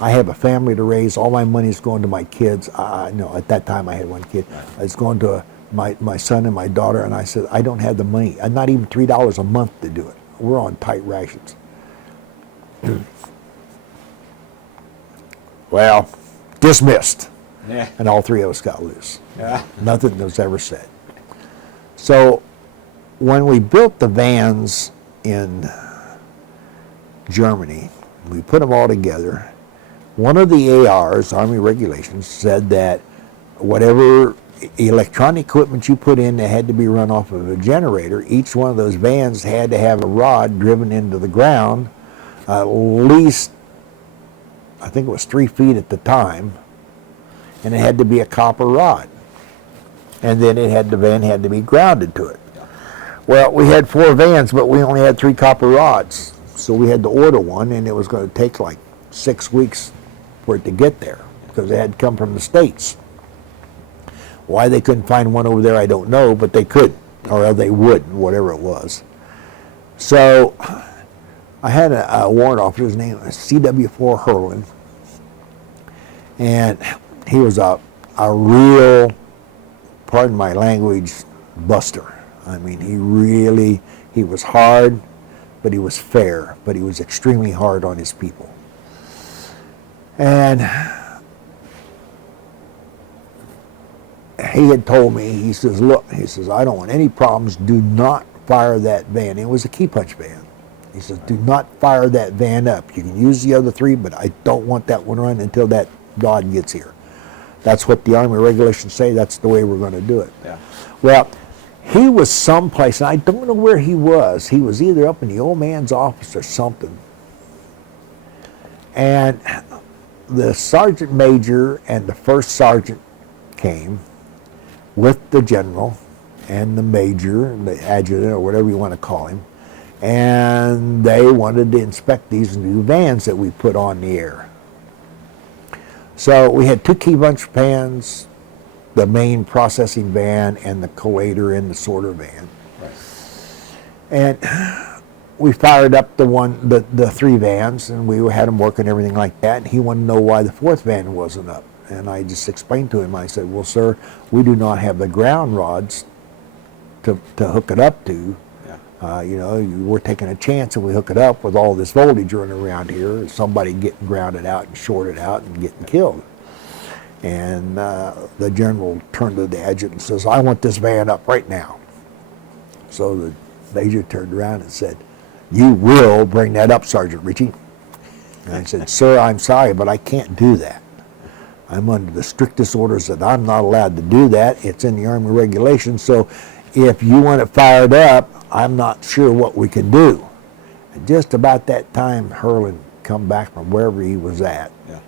I have a family to raise. All my money is going to my kids. No, at that time I had 1 kid. It's going to my son and my daughter. And I said, I don't have the money. Not even $3 a month to do it. We're on tight rations. Well, dismissed. Yeah. And all 3 of us got loose. Yeah. Nothing was ever said. So when we built the vans in Germany, we put them all together. One of the ARs, Army regulations, said that whatever electronic equipment you put in that had to be run off of a generator, each one of those vans had to have a rod driven into the ground, at least, I think it was 3 feet at the time, and it had to be a copper rod. And then the van had to be grounded to it. Well, we had 4 vans, but we only had 3 copper rods. So we had to order one, and it was going to take like 6 weeks for it to get there, because it had to come from the States. Why they couldn't find one over there, I don't know, but they could, or they would, whatever it was. So I had a warrant officer's name was CW4 Hurlin, and he was a real, pardon my language, buster. I mean, he was hard, but he was fair, but he was extremely hard on his people. And he had told me, he says, look, he says, I don't want any problems. Do not fire that van. It was a key punch van. He says, do not fire that van up. You can use the other three, but I don't want that one run until that God gets here. That's what the Army regulations say. That's the way we're going to do it. Yeah. Well, he was someplace, and I don't know where he was. He was either up in the old man's office or something. And the sergeant major and the first sergeant came with the general and the major, the adjutant, or whatever you want to call him, and they wanted to inspect these new vans that we put on the air. So we had two key punch vans, the main processing van, and the collator and the sorter van. Right. And we fired up the three vans, and we had them working, everything like that. And he wanted to know why the fourth van wasn't up. And I just explained to him, I said, well, sir, we do not have the ground rods to hook it up to. Yeah. You know, we're taking a chance and we hook it up with all this voltage running around here, somebody getting grounded out and shorted out and getting killed. And the general turned to the adjutant and says, I want this van up right now. So the major turned around and said, you will bring that up, Sergeant Richey. And I said, sir, I'm sorry, but I can't do that. I'm under the strictest orders that I'm not allowed to do that. It's in the Army regulations. So if you want it fired up, I'm not sure what we can do. And just about that time, Hurlin come back from wherever he was at. Yeah.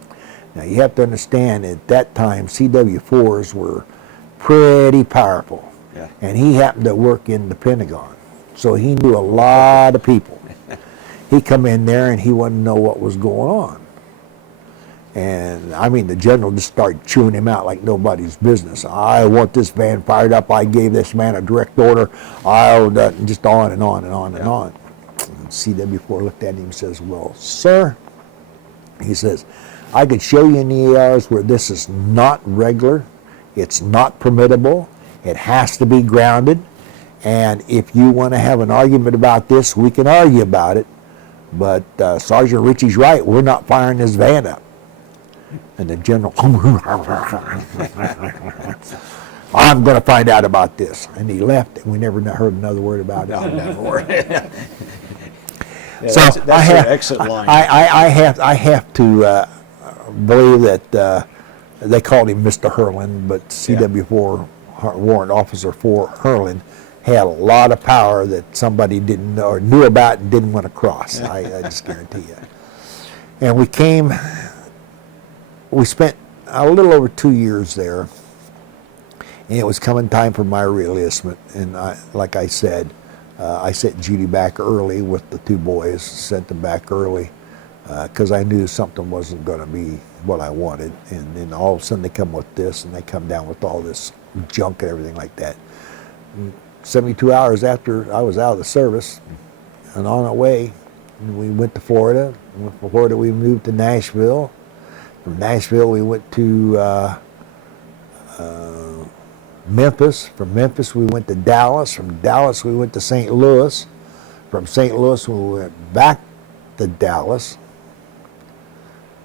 Now you have to understand, at that time, CW4s were pretty powerful. Yeah. And he happened to work in the Pentagon. So he knew a lot of people. He come in there and he wanted to know what was going on. And I mean, the general just started chewing him out like nobody's business. I want this van fired up. I gave this man a direct order. Just on and on and on and on. And CW4 looked at him and says, well, sir, he says, I could show you in the ARs where this is not regular. It's not permittable. It has to be grounded. And if you want to have an argument about this, we can argue about it. But Sergeant Richey's right. We're not firing this van up. And the general, I'm going to find out about this. And he left, and we never heard another word about it. No, never. Yeah, So that's an exit line. I have to believe that they called him Mr. Hurlin, but CW4 Warrant Officer 4 Hurlin had a lot of power that somebody didn't know or knew about and didn't want to cross. I just guarantee you. And we spent a little over 2 years there, and it was coming time for my reenlistment. And like I said, I sent Judy back early with the two boys, sent them back early because I knew something wasn't going to be what I wanted. And then all of a sudden they come with this, and they come down with all this junk and everything like that. And 72 hours after I was out of the service and on our way, we went to Florida. From Florida we moved to Nashville. From Nashville, we went to Memphis. From Memphis, we went to Dallas. From Dallas, we went to St. Louis. From St. Louis, we went back to Dallas.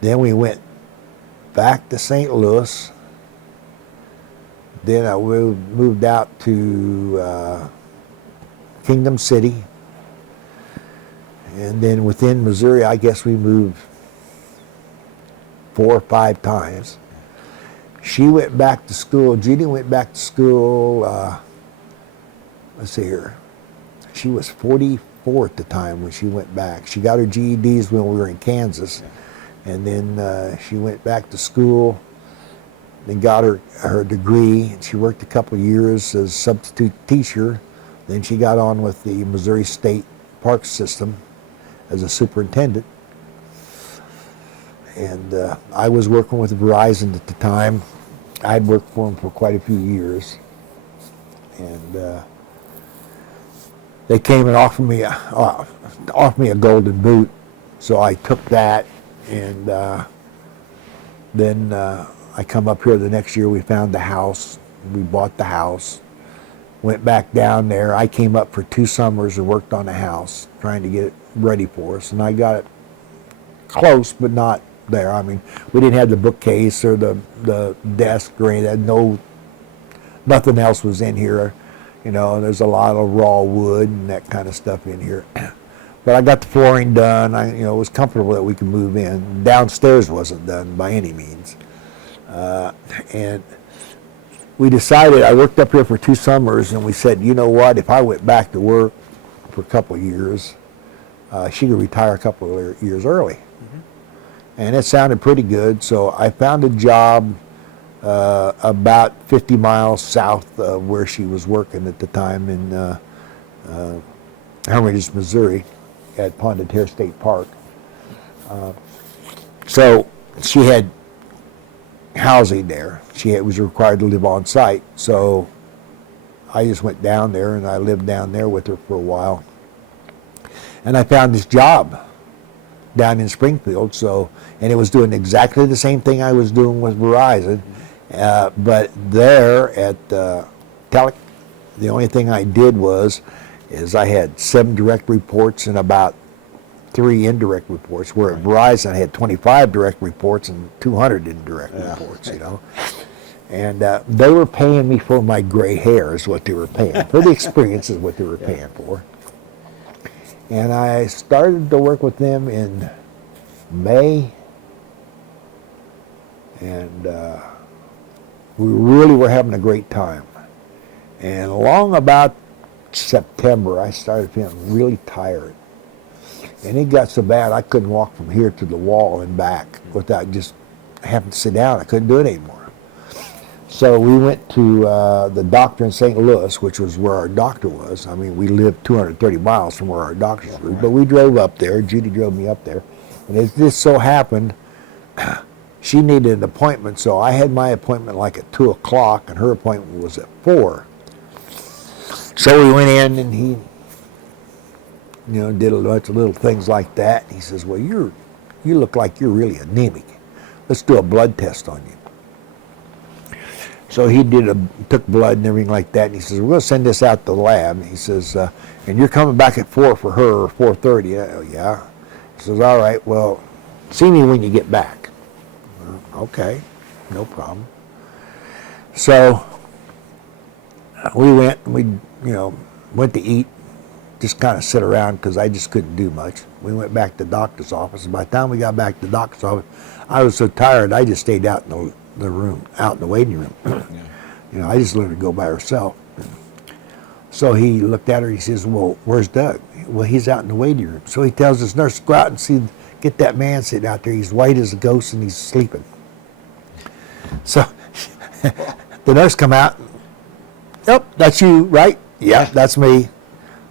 Then we went back to St. Louis. Then I moved out to Kingdom City. And then within Missouri, I guess we moved 4 or 5 times. She went back to school. Judy went back to school, let's see here. She was 44 at the time when she went back. She got her GEDs when we were in Kansas. And then she went back to school, then got her degree. She worked a couple of years as a substitute teacher. Then she got on with the Missouri State Park System as a superintendent. And I was working with Verizon at the time. I'd worked for them for quite a few years. And they came and offered me a golden boot. So I took that, and then I come up here the next year. We found the house. We bought the house. went back down there. I came up for 2 summers and worked on the house, trying to get it ready for us, and I got it close, but not there. I mean, we didn't have the bookcase or the desk or any of that. Nothing else was in here. You know, there's a lot of raw wood and that kind of stuff in here. But I got the flooring done. It was comfortable that we could move in. Downstairs wasn't done by any means. And we decided, I worked up here for 2 summers, and we said, you know what, if I went back to work for a couple of years, she could retire a couple of years early. Mm-hmm. And it sounded pretty good, so I found a job about 50 miles south of where she was working at the time in Hermitage, Missouri, at Pond and Terre State Park. So she had housing there. She was required to live on site, so I just went down there and I lived down there with her for a while. And I found this job down in Springfield, and it was doing exactly the same thing I was doing with Verizon, but there at Telic, the only thing I did is I had 7 direct reports and about 3 indirect reports, where at Verizon I had 25 direct reports and 200 indirect reports, you know. And they were paying me for my gray hair is what they were paying. For the experience is what they were paying for. And I started to work with them in May, and we really were having a great time. And along about September, I started feeling really tired. And it got so bad I couldn't walk from here to the wall and back without just having to sit down. I couldn't do it anymore. So we went to the doctor in St. Louis, which was where our doctor was. I mean, we lived 230 miles from where our doctors were, but we drove up there. Judy drove me up there. And it just so happened, she needed an appointment, so I had my appointment like at 2 o'clock, and her appointment was at 4. So we went in, and he, did a bunch of little things like that. He says, well, you look like you're really anemic. Let's do a blood test on you. So he took blood and everything like that, and he says, we're going to send this out to the lab. And he says, and you're coming back at 4 for her, or 4:30. Yeah. He says, all right, well, see me when you get back. Okay, no problem. So we went to eat, just kind of sit around because I just couldn't do much. We went back to the doctor's office, and by the time we got back to the doctor's office, I was so tired I just stayed out in the room, out in the waiting room. Yeah. I just let her go by herself. So he looked at her, he says, well, where's Doug? Well, he's out in the waiting room. So he tells his nurse to go out and get that man sitting out there. He's white as a ghost and he's sleeping. So the nurse come out, yep, that's you, right? Yeah, that's me.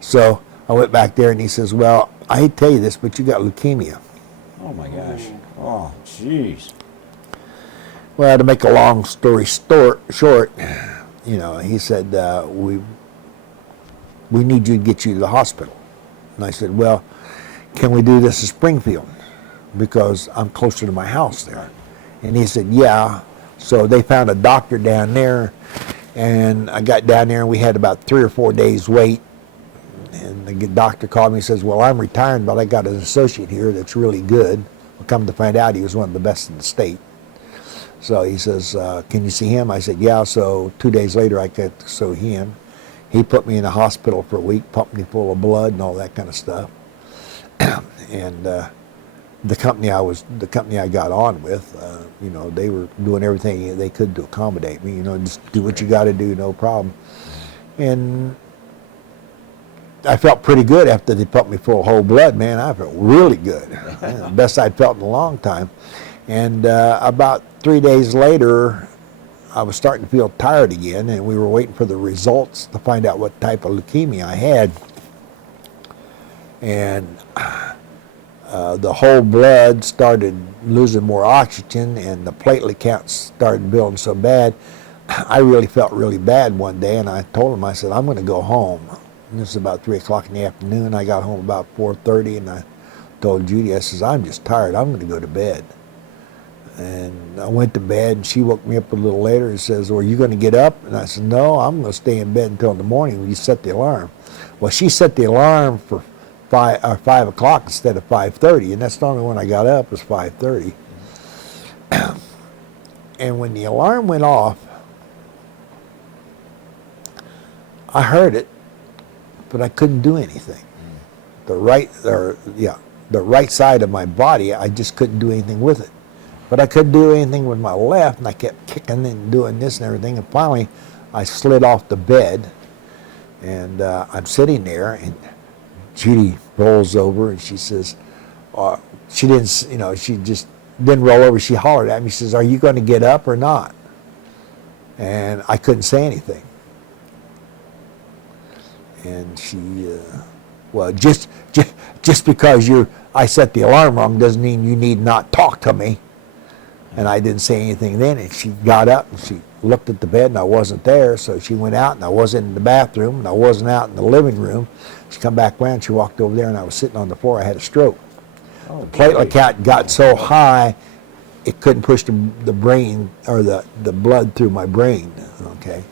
So I went back there and he says, well, I hate to tell you this, but you got leukemia. Oh my gosh. Oh, jeez. Well, to make a long story short, he said, we need you to get you to the hospital. And I said, well, can we do this in Springfield? Because I'm closer to my house there. And he said, yeah. So they found a doctor down there, and I got down there, and we had about 3 or 4 days wait. And the doctor called me and says, well, I'm retiring, but I got an associate here that's really good. Well, come to find out, he was one of the best in the state. So he says, can you see him? I said, yeah. So 2 days later, I could see him. He put me in the hospital for a week, pumped me full of blood and all that kind of stuff. And the company I got on with, they were doing everything they could to accommodate me. Just do what you got to do, no problem. And I felt pretty good after they pumped me full of whole blood, man. I felt really good. The best I'd felt in a long time. And about 3 days later, I was starting to feel tired again, and we were waiting for the results to find out what type of leukemia I had. And the whole blood started losing more oxygen, and the platelet counts started building so bad. I really felt really bad one day, and I told him, I said, I'm going to go home. And this is about 3 o'clock in the afternoon. I got home about 4:30, and I told Judy, I says, I'm just tired. I'm going to go to bed. And I went to bed, and she woke me up a little later and says, well, are you going to get up? And I said, no, I'm going to stay in bed until the morning when you set the alarm. Well, she set the alarm for 5 o'clock instead of 5:30, and that's the only when I got up was 5:30. And when the alarm went off, I heard it, but I couldn't do anything. The right side of my body, I just couldn't do anything with it. But I couldn't do anything with my left, and I kept kicking and doing this and everything. And finally, I slid off the bed, and I'm sitting there, and Judy rolls over, and she says, she didn't, she just didn't roll over. She hollered at me. She says, are you going to get up or not? And I couldn't say anything. And she, well, just because I set the alarm wrong doesn't mean you need not talk to me. And I didn't say anything then, and she got up and she looked at the bed, and I wasn't there, so she went out, and I wasn't in the bathroom, and I wasn't out in the living room. She come back around, she walked over there, and I was sitting on the floor. I had a stroke. Oh, the platelet count got so high, it couldn't push the brain, or the blood through my brain, okay?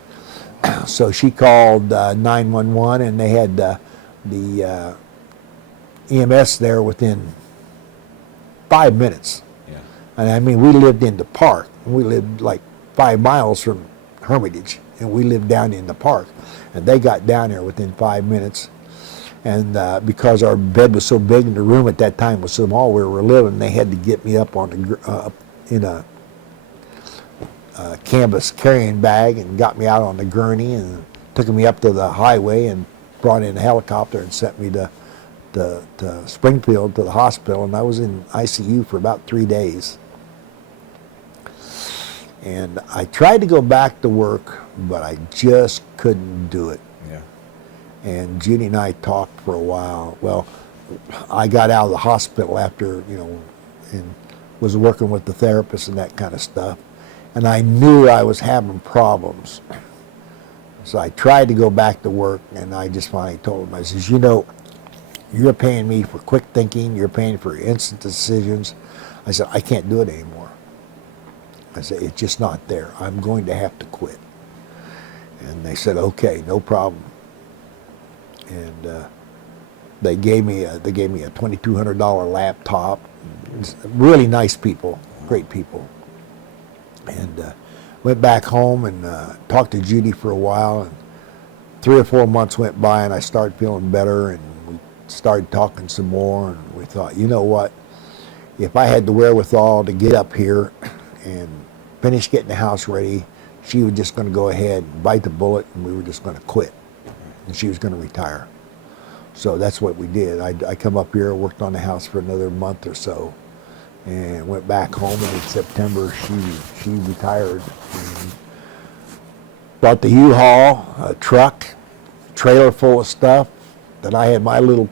So she called 911, and they had the EMS there within 5 minutes. And I mean, we lived in the park. We lived like 5 miles from Hermitage, and we lived down in the park. And they got down there within 5 minutes. And because our bed was so big and the room at that time was so small where we were living, they had to get me up on the in a canvas carrying bag and got me out on the gurney and took me up to the highway and brought in a helicopter and sent me to Springfield to the hospital. And I was in ICU for about 3 days. And I tried to go back to work, but I just couldn't do it. Yeah. And Judy and I talked for a while. Well, I got out of the hospital after, and was working with the therapist and that kind of stuff. And I knew I was having problems. So I tried to go back to work, and I just finally told him, I says, you're paying me for quick thinking, you're paying for instant decisions. I said, I can't do it anymore. I said, it's just not there. I'm going to have to quit. And they said, okay, no problem. And they gave me a $2,200 laptop. Really nice people, great people. And went back home and talked to Judy for a while. And 3 or 4 months went by, and I started feeling better. And we started talking some more. And we thought, you know what? If I had the wherewithal to get up here and finish getting the house ready, she was just going to go ahead and bite the bullet, and we were just going to quit. And she was going to retire. So that's what we did. I come up here, worked on the house for another month or so, and went back home, and in September she retired. And bought the U-Haul, a truck, trailer full of stuff. Then I had my little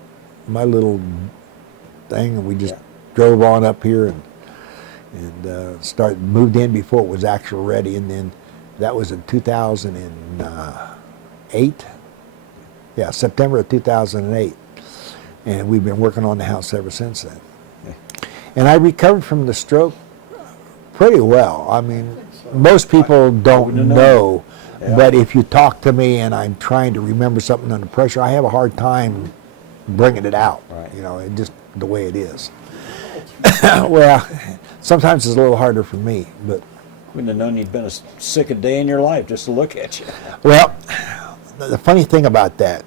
thing, and we just drove on up here and moved in before it was actually ready. And then that was in 2008. Yeah, September of 2008. And we've been working on the house ever since then. And I recovered from the stroke pretty well. I mean, most people don't know, but if you talk to me and I'm trying to remember something under pressure, I have a hard time bringing it out. Right. It's just the way it is. Well, sometimes it's a little harder for me, but... Wouldn't have known you'd been as sick a day in your life just to look at you. Well, the funny thing about that,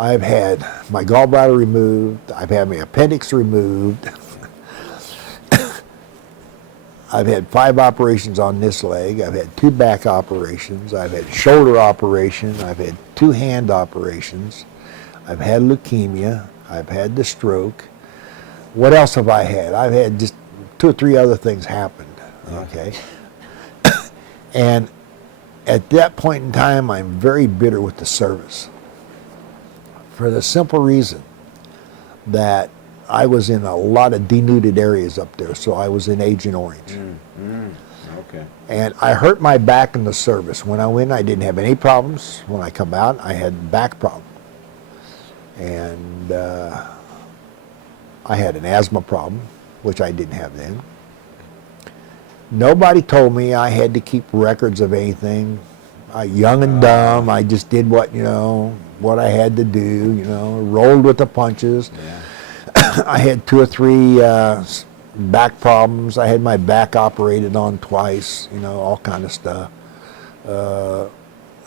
I've had my gallbladder removed, I've had my appendix removed, I've had 5 operations on this leg, I've had 2 back operations, I've had a shoulder operation, I've had 2 hand operations, I've had leukemia, I've had the stroke. What else have I had? I've had just 2 or 3 other things happened, okay? And at that point in time, I'm very bitter with the service for the simple reason that I was in a lot of denuded areas up there, so I was in Agent Orange. Okay. And I hurt my back in the service. When I went, I didn't have any problems. When I come out, I had back problems. And I had an asthma problem. which I didn't have then. Nobody told me I had to keep records of anything. Young and dumb, I just did what I had to do, rolled with the punches. Yeah. I had 2 or 3 back problems. I had my back operated on twice, all kind of stuff. I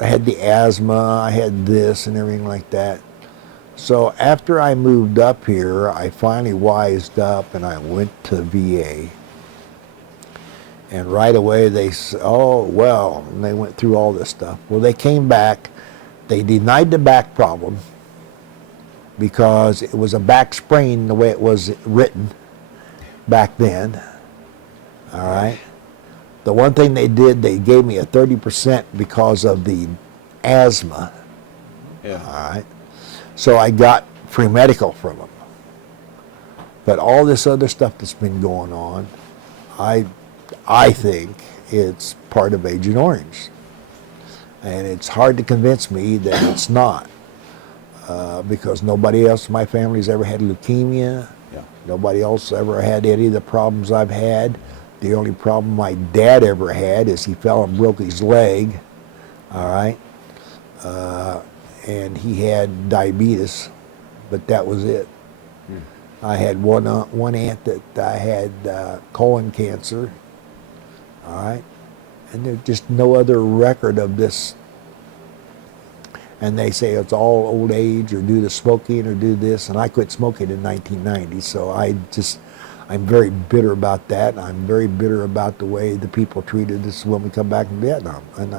had the asthma, I had this and everything like that. So after I moved up here, I finally wised up and I went to VA. And right away they said, oh, well, and they went through all this stuff. Well, they came back. They denied the back problem because it was a back sprain the way it was written back then. All right. The one thing they did, they gave me a 30% because of the asthma. Yeah. All right. So I got free medical from them. But all this other stuff that's been going on, I think it's part of Agent Orange. And it's hard to convince me that it's not. Because nobody else in my family's ever had leukemia. Yeah. Nobody else ever had any of the problems I've had. The only problem my dad ever had is he fell and broke his leg. All right. And he had diabetes, but that was it. I had one aunt that I had colon cancer. All right, and there's just no other record of this. And they say it's all old age or due to smoking or do this, and I quit smoking in 1990. So I'm very bitter about that. I'm very bitter about the way the people treated us when we come back from Vietnam. And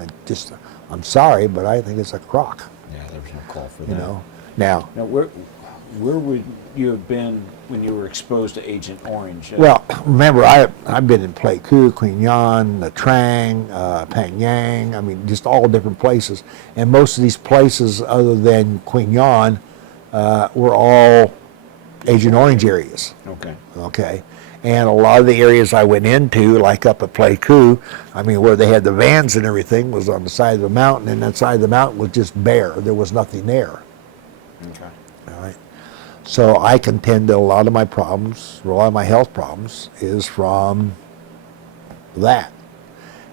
I'm sorry, but I think it's a crock. Yeah, there was no call for that. Now, where would you have been when you were exposed to Agent Orange? Well, remember, I've been in Pleiku, Queen Yan, Nha Trang, Pangyang, I mean, just all different places. And most of these places, other than Queen Yan, were all Agent Orange areas. Okay. Okay. And a lot of the areas I went into, like up at Pleiku, I mean, where they had the vans and everything, was on the side of the mountain, and that side of the mountain was just bare. There was nothing there. Okay. All right. So I contend that a lot of my problems, a lot of my health problems, is from that.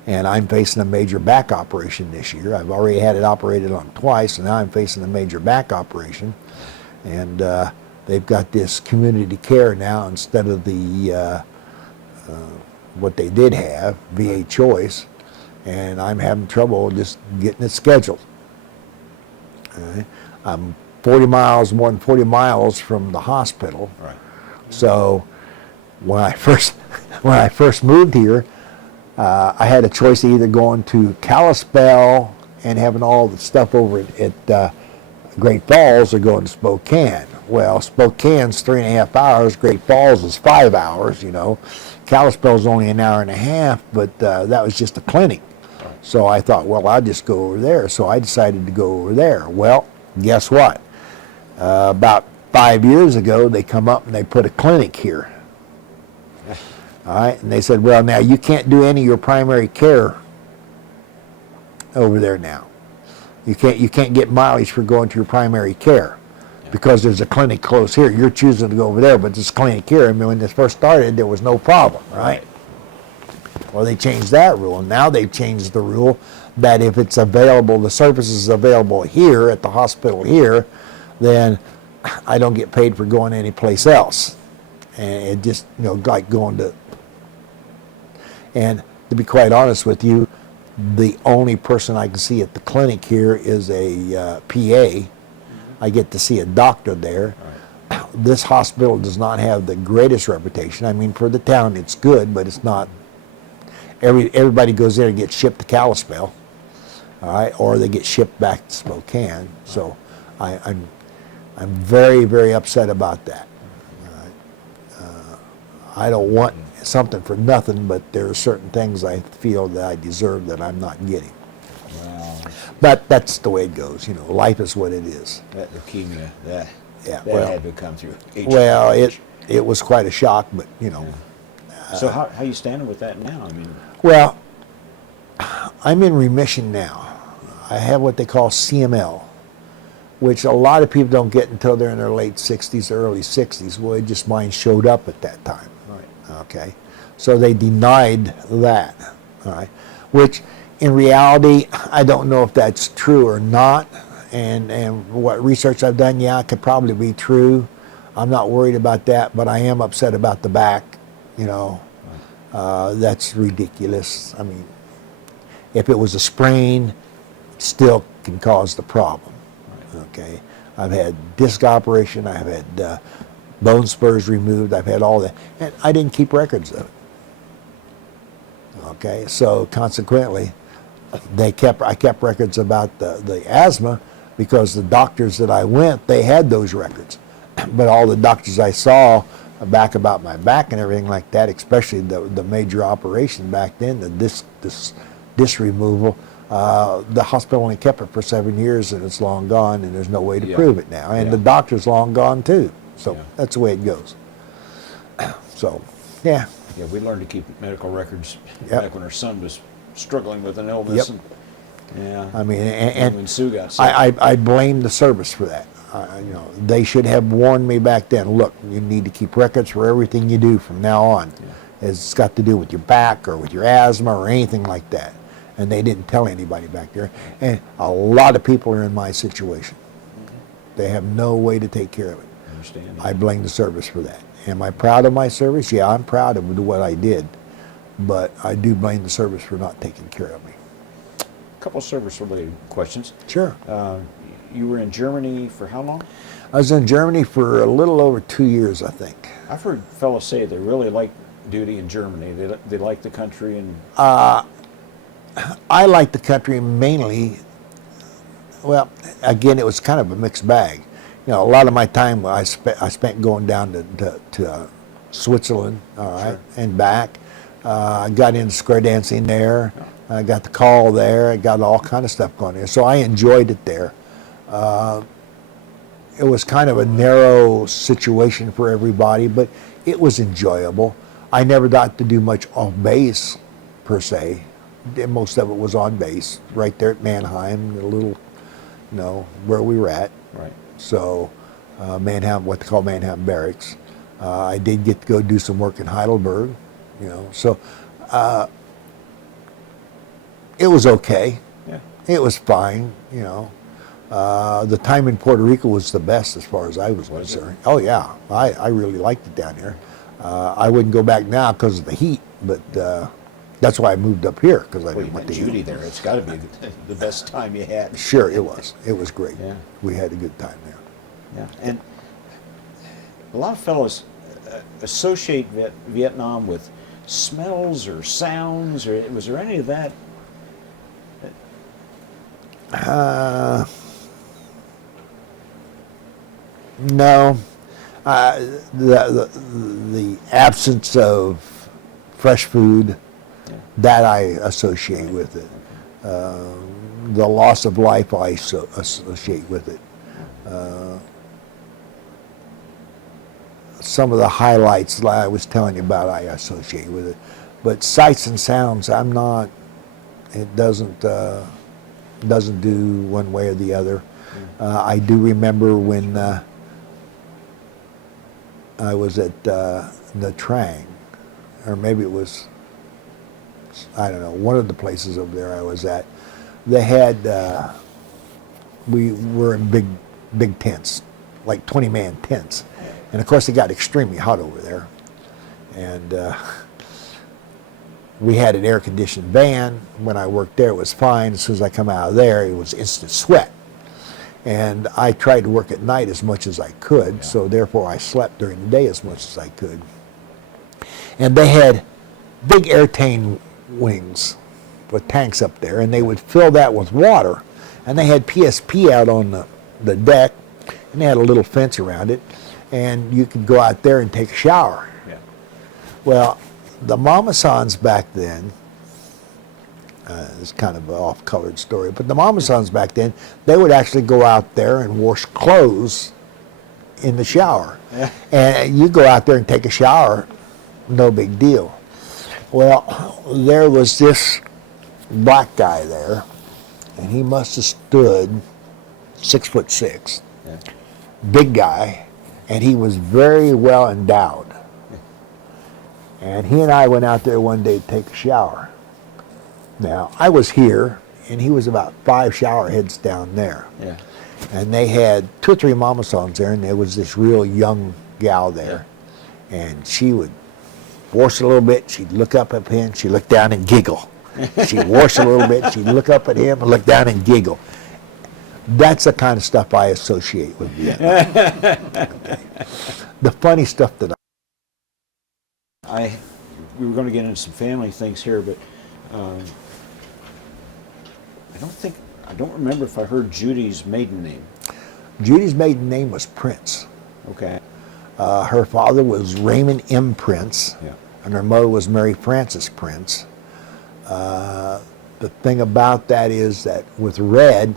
And I'm facing a major back operation this year. I've already had it operated on twice, and now I'm facing a major back operation. And they've got this community care now instead of the what they did have, VA Choice, and I'm having trouble just getting it scheduled. All right. I'm 40 miles, more than 40 miles from the hospital. Right. So when I first moved here, I had a choice of either going to Kalispell and having all the stuff over at Great Falls or going to Spokane. Well, Spokane's 3.5 hours. Great Falls is 5 hours, Kalispell's only an hour and a half, but that was just a clinic. So I thought, well, I'll just go over there. So I decided to go over there. Well, guess what? About 5 years ago, they come up and they put a clinic here. All right, and they said, well, now you can't do any of your primary care over there now. You can't get mileage for going to your primary care because there's a clinic close here. You're choosing to go over there, but this clinic here, I mean, when this first started, there was no problem, right? Well, they changed that rule. Now they've changed the rule that if it's available, the service is available here at the hospital here, then I don't get paid for going anyplace else. And it just, like going to, and to be quite honest with you, the only person I can see at the clinic here is a PA. I get to see a doctor there. Right. This hospital does not have the greatest reputation. I mean, for the town, it's good, but it's not. Everybody goes there and gets shipped to Kalispell, all right, or they get shipped back to Spokane. So I'm very, very upset about that. All right. I don't want something for nothing, but there are certain things I feel that I deserve that I'm not getting. Wow. But that's the way it goes. Life is what it is. That leukemia, that had to come through. Well, it was quite a shock, but Yeah. So how you standing with that now? I mean. Well, I'm in remission now. I have what they call CML, which a lot of people don't get until they're in their late 60s, early 60s. Well, mine showed up at that time. Right. Okay, so they denied that. All right, which in reality, I don't know if that's true or not. And what research I've done, yeah, it could probably be true. I'm not worried about that, but I am upset about the back. You know, that's ridiculous. I mean, if it was a sprain, it still can cause the problem. Okay, I've had disc operation, I've had bone spurs removed, I've had all that, and I didn't keep records of it. Okay, so consequently, I kept records about the asthma because the doctors that I went, they had those records. But all the doctors I saw back about my back and everything like that, especially the major operation back then, the disc removal, the hospital only kept it for 7 years and it's long gone and there's no way to prove it now. And the doctor's long gone too. So that's the way it goes. So, yeah. Yeah, we learned to keep medical records back when our son was struggling with an illness. And, yeah. I mean, and when Sue got sick. I blame the service for that. You know, they should have warned me back then. Look, you need to keep records for everything you do from now on. It's got to do with your back or with your asthma or anything like that. And they didn't tell anybody back there. And a lot of people are in my situation. They have no way to take care of it. I understand. I blame the service for that. Am I proud of my service? Yeah, I'm proud of what I did. But I do blame the service for not taking care of me. A couple service-related questions. Sure. You were in Germany for how long? I was in Germany for a little over 2 years, I think. I've heard fellows say they really like duty in Germany. They like the country and. I like the country mainly. Well, again, it was kind of a mixed bag. You know, a lot of my time I spent going down to Switzerland, all right, and back. I got into square dancing there. I got the call there. I got all kind of stuff going there. So I enjoyed it there. It was kind of a narrow situation for everybody, but it was enjoyable. I never got to do much off base, per se. Most of it was on base, right there at Mannheim, the little, you know, where we were at. Right. So, Mannheim, what they call Mannheim Barracks. I did get to go do some work in Heidelberg, you know. So, it was okay. Yeah. It was fine, you know. The time in Puerto Rico was the best as far as I was concerned. Oh yeah, I really liked it down here. I wouldn't go back now because of the heat, but that's why I moved up here because I didn't want the Judy heat. there. It's got to be the best time you had. Sure, it was. It was great. Yeah. We had a good time there. Yeah, and a lot of fellows associate Vietnam with smells or sounds, or was there any of that? No, the absence of fresh food, that I associate with it. The loss of life I associate with it. Some of the highlights that I was telling you about I associate with it. But sights and sounds, I'm not, it doesn't do one way or the other. I do remember when I was at Nha Trang, or maybe it was, I don't know, one of the places over there I was at. They had, we were in big tents, like 20-man tents. And of course it got extremely hot over there. And we had an air-conditioned van. When I worked there, it was fine. As soon as I come out of there, it was instant sweat. And I tried to work at night as much as I could, so therefore I slept during the day as much as I could. And they had big airplane wings with tanks up there, and they would fill that with water. And they had PSP out on the deck, and they had a little fence around it, and you could go out there and take a shower. Yeah. Well, the Mama Sans back then, it's kind of an off-colored story, but the Mama Sans back then, they would actually go out there and wash clothes in the shower. Yeah. And you go out there and take a shower, no big deal. Well, there was this black guy there, and he must have stood 6'6", big guy, and he was very well endowed. And he and I went out there one day to take a shower. Now, I was here, and he was about 5 shower heads down there. Yeah. And they had 2 or 3 mama-sons there, and there was this real young gal there. And she would wash a little bit, she'd look up at him, she'd look down and giggle. She'd wash a little bit, she'd look up at him and look down and giggle. That's the kind of stuff I associate with Vietnam. Okay. The funny stuff that we were going to get into some family things here, but I don't remember if I heard Judy's maiden name. Judy's maiden name was Prince. Okay. Her father was Raymond M. Prince, Yeah. and her mother was Mary Frances Prince. The thing about that is that with Red,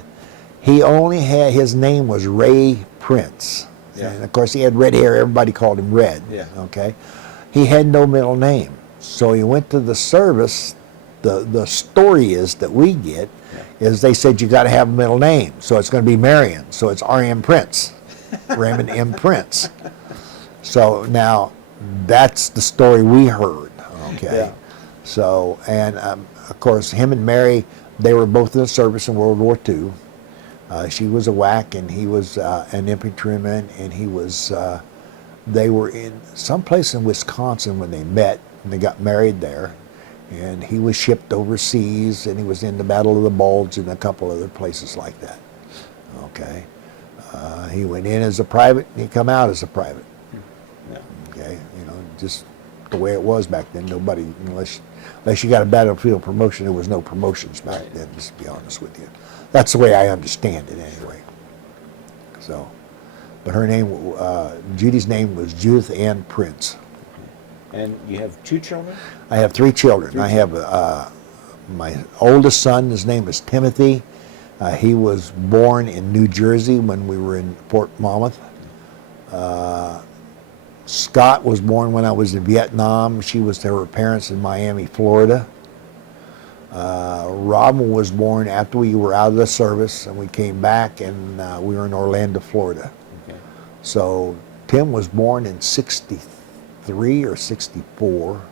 he only had, his name was Ray Prince. Yeah. And of course he had red hair, everybody called him Red. Yeah. Okay. He had no middle name. So he went to the service. The story is that we get is they said you got to have a middle name. So it's going to be Marion. So it's R.M. Prince, Raymond M. Prince. So now that's the story we heard. Okay. Yeah. So, and of course, him and Mary, they were both in the service in World War II. She was a WAC and he was an infantryman, and he was, they were in some place in Wisconsin when they met, and they got married there. And he was shipped overseas, and he was in the Battle of the Bulge and a couple other places like that. Okay. He went in as a private, and he come out as a private. Yeah. Okay. You know, just the way it was back then. Nobody, unless you got a battlefield promotion, there was no promotions back then, just to be honest with you. That's the way I understand it anyway. So, but her name, Judy's name was Judith Ann Prince. And you have 2 children? I have 3 children. I have my oldest son, his name is Timothy. He was born in New Jersey when we were in Fort Monmouth. Scott was born when I was in Vietnam. She was to her parents in Miami, Florida. Robin was born after we were out of the service, and we came back, and we were in Orlando, Florida. Okay. So Tim was born in 63 or 64.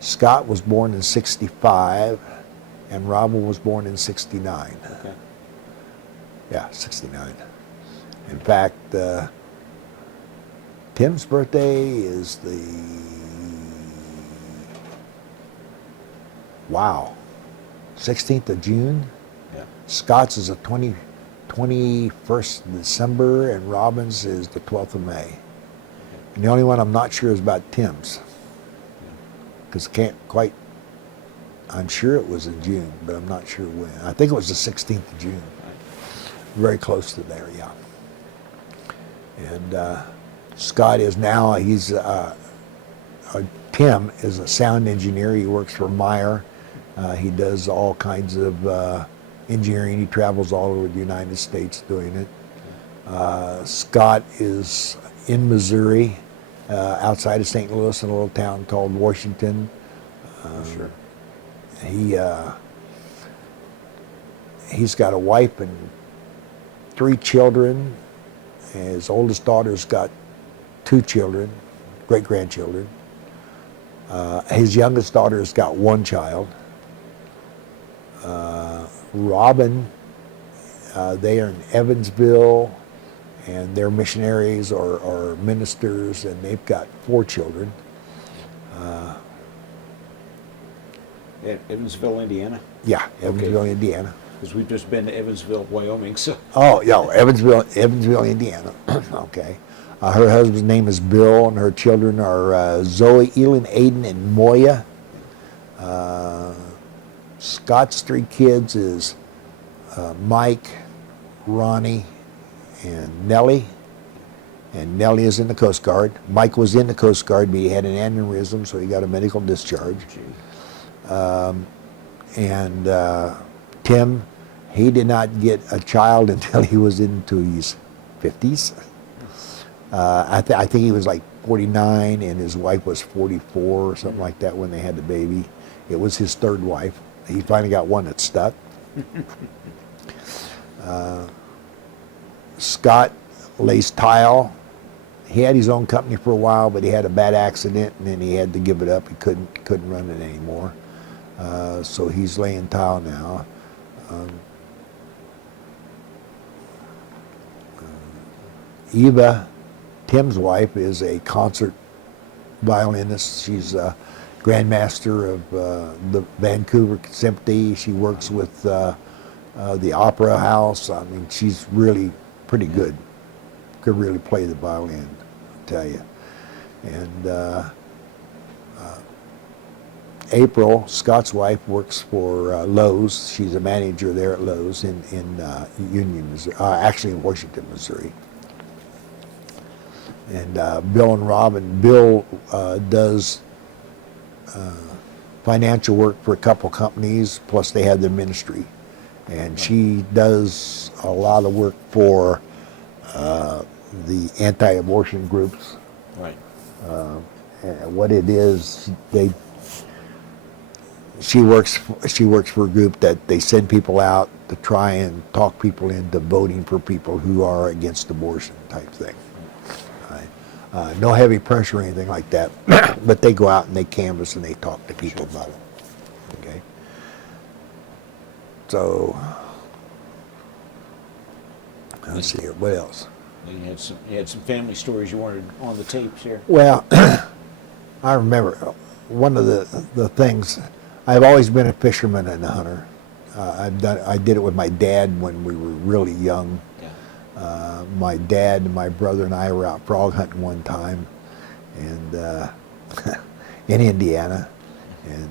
Scott was born in 65, and Robin was born in 69. Okay. Yeah, 69. In fact, Tim's birthday is the, wow, 16th of June. Yeah. Scott's is the 21st of December, and Robin's is the 12th of May. And the only one I'm not sure is about Tim's, because I can't quite, I'm sure it was in June, but I'm not sure when. I think it was the 16th of June. Very close to there, yeah. And Scott is now, Tim is a sound engineer. He works for Meyer. He does all kinds of engineering. He travels all over the United States doing it. Scott is in Missouri, outside of St. Louis, in a little town called Washington. Sure. He's got a wife and 3 children. His oldest daughter's got 2 children, great-grandchildren. His youngest daughter's got 1 child. Robin, they are in Evansville, and they're missionaries or ministers, and they've got 4 children. Evansville, Indiana? Yeah, Evansville, Indiana. Because we've just been to Evansville, Wyoming, so. Oh, yeah, Evansville, Indiana. Okay. Her husband's name is Bill, and her children are Zoe, Elin, Aiden, and Moya. Scott's 3 kids is Mike, Ronnie, and Nellie. And Nellie is in the Coast Guard. Mike was in the Coast Guard, but he had an aneurysm, so he got a medical discharge. And Tim, he did not get a child until he was into his 50s. I think he was like 49, and his wife was 44 or something like that when they had the baby. It was his 3rd wife. He finally got one that stuck. Scott lays tile. he had his own company for a while, but he had a bad accident, and then he had to give it up. He couldn't run it anymore. So he's laying tile now. Eva, Tim's wife, is a concert violinist. She's a grandmaster of the Vancouver Symphony. She works with the Opera House. I mean, she's really pretty good. Could really play the violin, I tell you. And April, Scott's wife, works for Lowe's. She's a manager there at Lowe's in Union, Missouri, actually in Washington, Missouri. And Bill and Robin. Bill does financial work for a couple companies, plus they have their ministry. And she does a lot of work for the anti-abortion groups. Right. And what it is, she works for a group that they send people out to try and talk people into voting for people who are against abortion type thing. No heavy pressure or anything like that, but they go out and they canvass and they talk to people about it. Okay. So let's see here. What else? You had some family stories you wanted on the tapes here. Well, I remember one of the things. I've always been a fisherman and a hunter. I did it with my dad when we were really young. My dad and my brother and I were out frog hunting one time, and in Indiana, and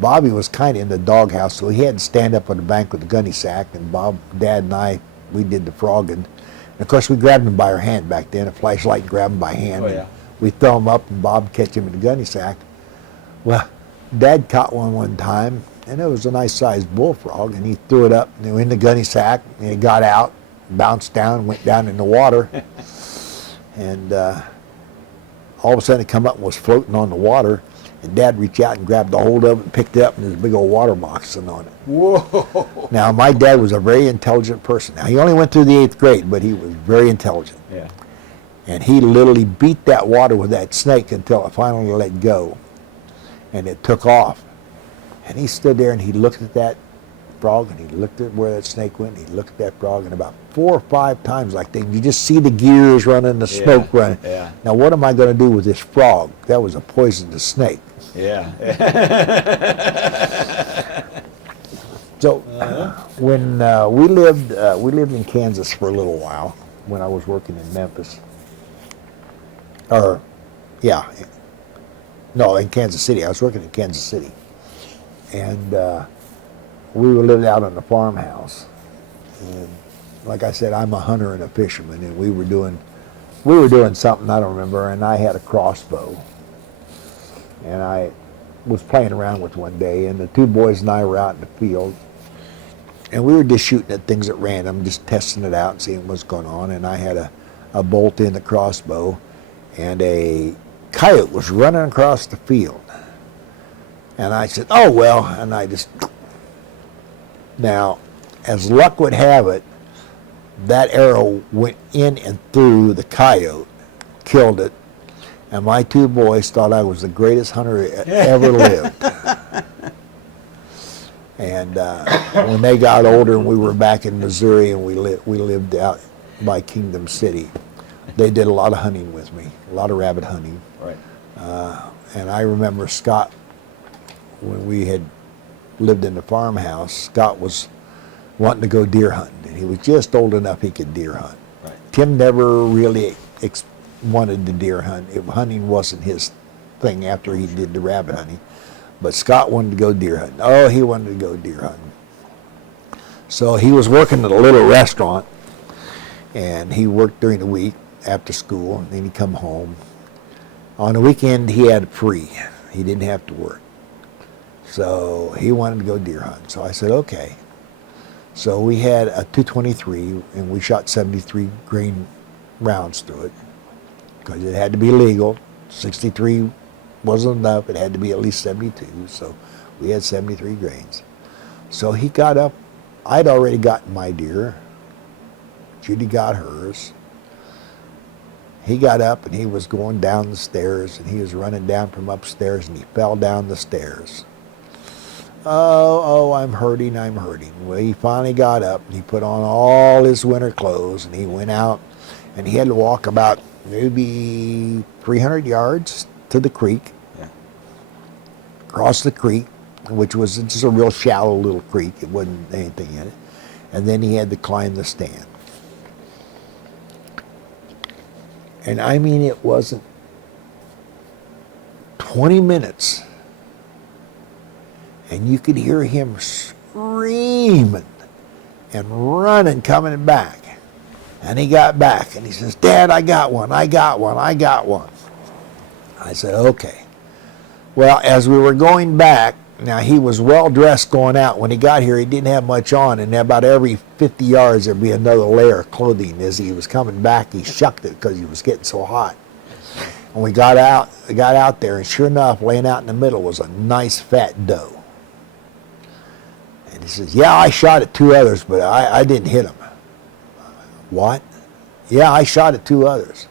Bobby was kind of in the doghouse, so he had to stand up on the bank with the gunny sack, and Dad and I, we did the frogging. And of course, we grabbed him by our hand back then, a flashlight, grabbed him by hand. Oh, yeah. We throw him up, and Bob catch him in the gunny sack. Well, Dad caught one time, and it was a nice sized bullfrog, and he threw it up, and they were in the gunny sack, and it got out, bounced down, went down in the water, and all of a sudden it come up and was floating on the water, and Dad reached out and grabbed a hold of it and picked it up, and there's a big old water moccasin on it. Whoa! Now, my dad was a very intelligent person. Now, he only went through the 8th grade, but he was very intelligent. Yeah. And he literally beat that water with that snake until it finally let go, and it took off. And he stood there and he looked at that frog, and he looked at where that snake went, and he looked at that frog, and about 4 or 5 times like that, you just see the gears running, the smoke running. Yeah. Now, what am I going to do with this frog? That was a poisonous snake. Yeah. So when we lived in Kansas for a little while when I was working in Memphis. In Kansas City. I was working in Kansas City, and we were living out in a farmhouse. And like I said, I'm a hunter and a fisherman, and we were doing something I don't remember. And I had a crossbow, and I was playing around with one day, and the 2 boys and I were out in the field, and we were just shooting at things at random, just testing it out and seeing what's going on. And I had a bolt in the crossbow, and a coyote was running across the field. And I said, oh, well, and I just... Now, as luck would have it, that arrow went in and through the coyote, killed it, and my 2 boys thought I was the greatest hunter that ever lived. And when they got older and we were back in Missouri and we lived out by Kingdom City, they did a lot of hunting with me, a lot of rabbit hunting. Right. And I remember Scott, when we had lived in the farmhouse, Scott was wanting to go deer hunting, and he was just old enough he could deer hunt. Right. Tim never really wanted to deer hunt. Hunting wasn't his thing after he did the rabbit hunting, but Scott wanted to go deer hunting. Oh, he wanted to go deer hunting. So he was working at a little restaurant, and he worked during the week after school, and then he'd come home. On the weekend, he had free. He didn't have to work. So he wanted to go deer hunt. So I said, okay. So we had a 223, and we shot 73 grain rounds through it because it had to be legal. 63 wasn't enough. It had to be at least 72. So we had 73 grains. So he got up. I'd already gotten my deer. Judy got hers. he got up and he was going down the stairs, and he was running down from upstairs, and he fell down the stairs. Oh, I'm hurting. Well, he finally got up and he put on all his winter clothes, and he went out, and he had to walk about maybe 300 yards to the creek, across the creek, which was just a real shallow little creek. It wasn't anything in it. And then he had to climb the stand. And I mean, it wasn't 20 minutes, and you could hear him screaming and running, coming back. And he got back, and he says, "Dad, I got one. I said, "Okay." Well, as we were going back, now he was well dressed going out. When he got here, he didn't have much on, and about every 50 yards there'd be another layer of clothing. As he was coming back, he shucked it because he was getting so hot. And we got out there, and sure enough, laying out in the middle was a nice fat doe. And he says, "Yeah, I shot at 2 others, but I didn't hit them." "What?" "Yeah, I shot at 2 others."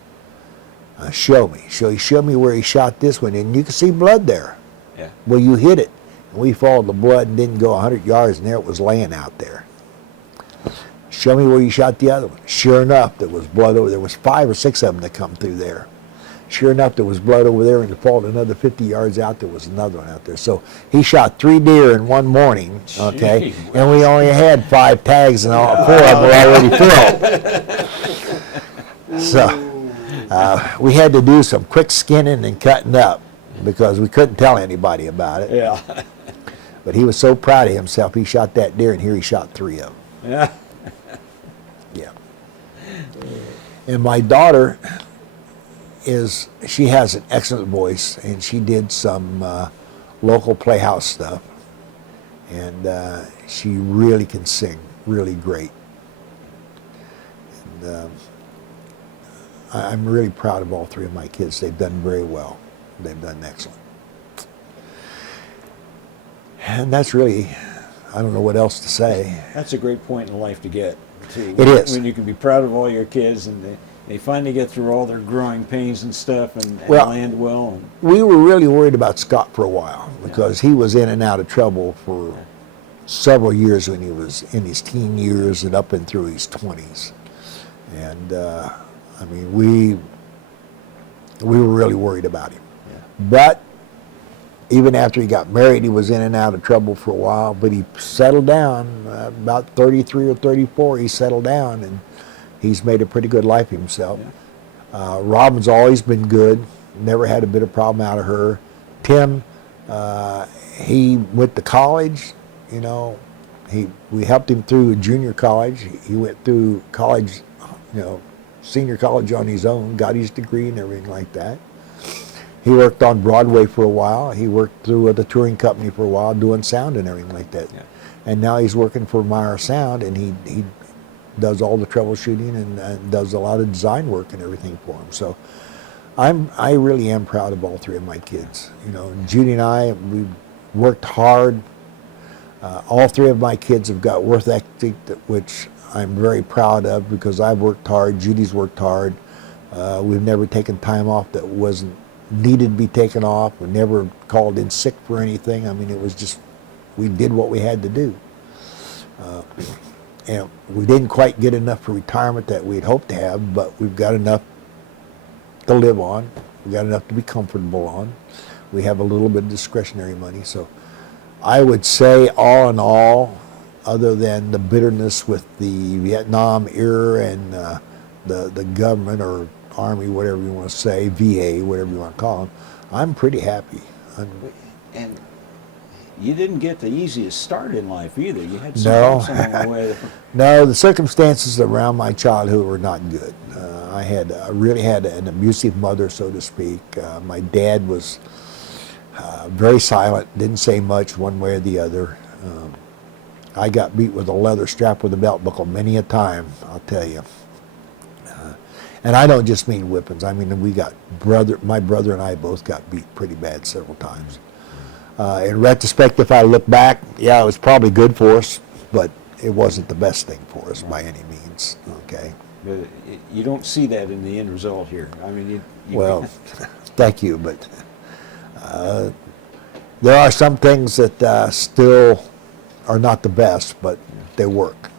"Show me." So he showed me where he shot this one, and you could see blood there. Yeah. "Well, you hit it." And we followed the blood and didn't go 100 yards, and there it was laying out there. "Show me where you shot the other one." Sure enough, there was blood over there. There was 5 or 6 of them that come through there. Sure enough, there was blood over there, and it followed another 50 yards out. There was another one out there. So he shot 3 deer in one morning, okay? Gee, and we only had 5 tags, and all 4 of them were already filled. So we had to do some quick skinning and cutting up because we couldn't tell anybody about it. Yeah. But he was so proud of himself. He shot that deer, and here he shot 3 of them. Yeah. Yeah. And my daughter she has an excellent voice, and she did some local playhouse stuff, and she really can sing really great. And I'm really proud of all 3 of my kids. They've done very well. They've done excellent. And that's really, I don't know what else to say. That's a great point in life to get to. It is. When you can be proud of all your kids, and they finally get through all their growing pains and stuff, and Well, land well. And We were really worried about Scott for a while because he was in and out of trouble for several years when he was in his teen years and up and through his 20s. And I mean, we were really worried about him. Yeah. But even after he got married, he was in and out of trouble for a while, but he settled down. About 33 or 34, he settled down, and he's made a pretty good life of himself. Yeah. Robin's always been good. Never had a bit of problem out of her. Tim, he went to college. You know, we helped him through junior college. He went through college, senior college on his own, got his degree and everything like that. He worked on Broadway for a while. He worked through the touring company for a while, doing sound and everything like that. Yeah. And now he's working for Meyer Sound, and he does all the troubleshooting and does a lot of design work and everything for him. So I really am proud of all 3 of my kids. Judy and I, we worked hard. All 3 of my kids have got work ethic, which I'm very proud of because I've worked hard. Judy's worked hard. We've never taken time off that wasn't needed to be taken off. We never called in sick for anything. I mean, it was just, we did what we had to do. And we didn't quite get enough for retirement that we'd hoped to have, but we've got enough to live on. We've got enough to be comfortable on. We have a little bit of discretionary money. So I would say all in all, other than the bitterness with the Vietnam era and the government or Army, whatever you want to say, VA, whatever you want to call them, I'm pretty happy. And you didn't get the easiest start in life either. You had No. some along the way. No, the circumstances around my childhood were not good. I really had an abusive mother, so to speak. My dad was very silent, didn't say much one way or the other. I got beat with a leather strap with a belt buckle many a time, I'll tell you. And I don't just mean whippings. I mean, my brother and I both got beat pretty bad several times. In retrospect, if I look back, yeah, it was probably good for us, but it wasn't the best thing for us by any means, okay? But you don't see that in the end result here. I mean, you Well, thank you, but there are some things that still are not the best, but they work.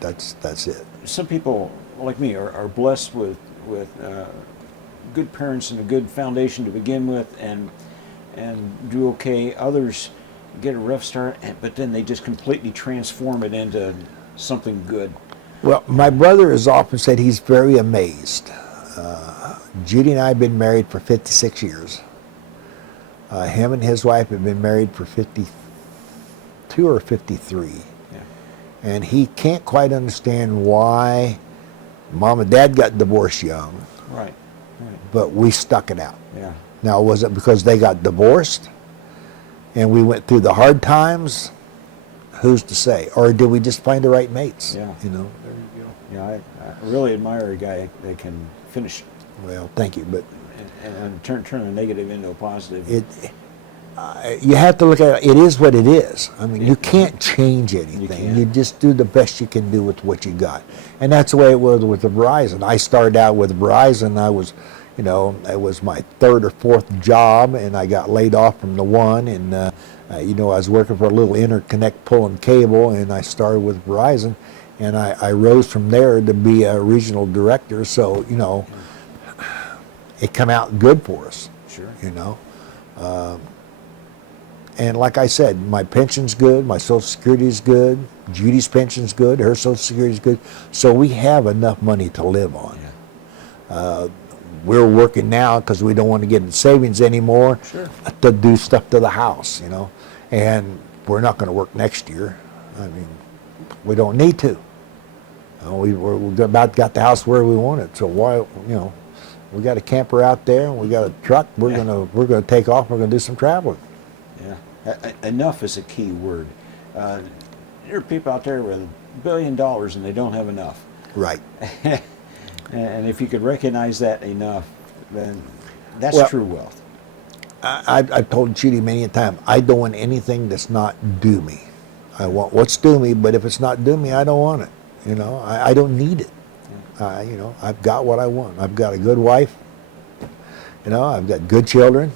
That's it. some people like me are blessed with good parents and a good foundation to begin with, and do okay. Others get a rough start, but then they just completely transform it into something good. Well, my brother has often said he's very amazed. Judy and I have been married for 56 years. Him and his wife have been married for 52 or 53. Yeah. And he can't quite understand why Mom and Dad got divorced young, Right. Right. but we stuck it out. Yeah. Now, was it because they got divorced and we went through the hard times? Who's to say? Or did we just find the right mates? Yeah. You know? There you go. Yeah, I really admire a guy that can finish Well, thank you, but and turn a negative into a positive. you have to look at it. It is what it is. I mean, you can't change anything. can't. You just do the best you can do with what you got, and that's the way it was with the Verizon. I started out with Verizon. I was, it was my third or fourth job, and I got laid off from the one, and I was working for a little interconnect pulling cable, and I started with Verizon, and I rose from there to be a regional director. So it come out good for us. Sure. And like I said, my pension's good, my Social Security's good, Judy's pension's good, her Social Security's good, so we have enough money to live on. Yeah. We're working now because we don't want to get in savings anymore. Sure. To do stuff to the house, and we're not going to work next year. I mean, we don't need to. We're about got the house where we want it, so why, we got a camper out there and we got a truck. We're gonna take off. We're gonna do some traveling. Yeah. Enough is a key word. There are people out there with $1 billion and they don't have enough. Right. And if you could recognize that enough, then that's true wealth. I've told Judy many a time, I don't want anything that's not due me. I want what's due me, but if it's not due me, I don't want it. I don't need it. I've got what I want. I've got a good wife. I've got good children,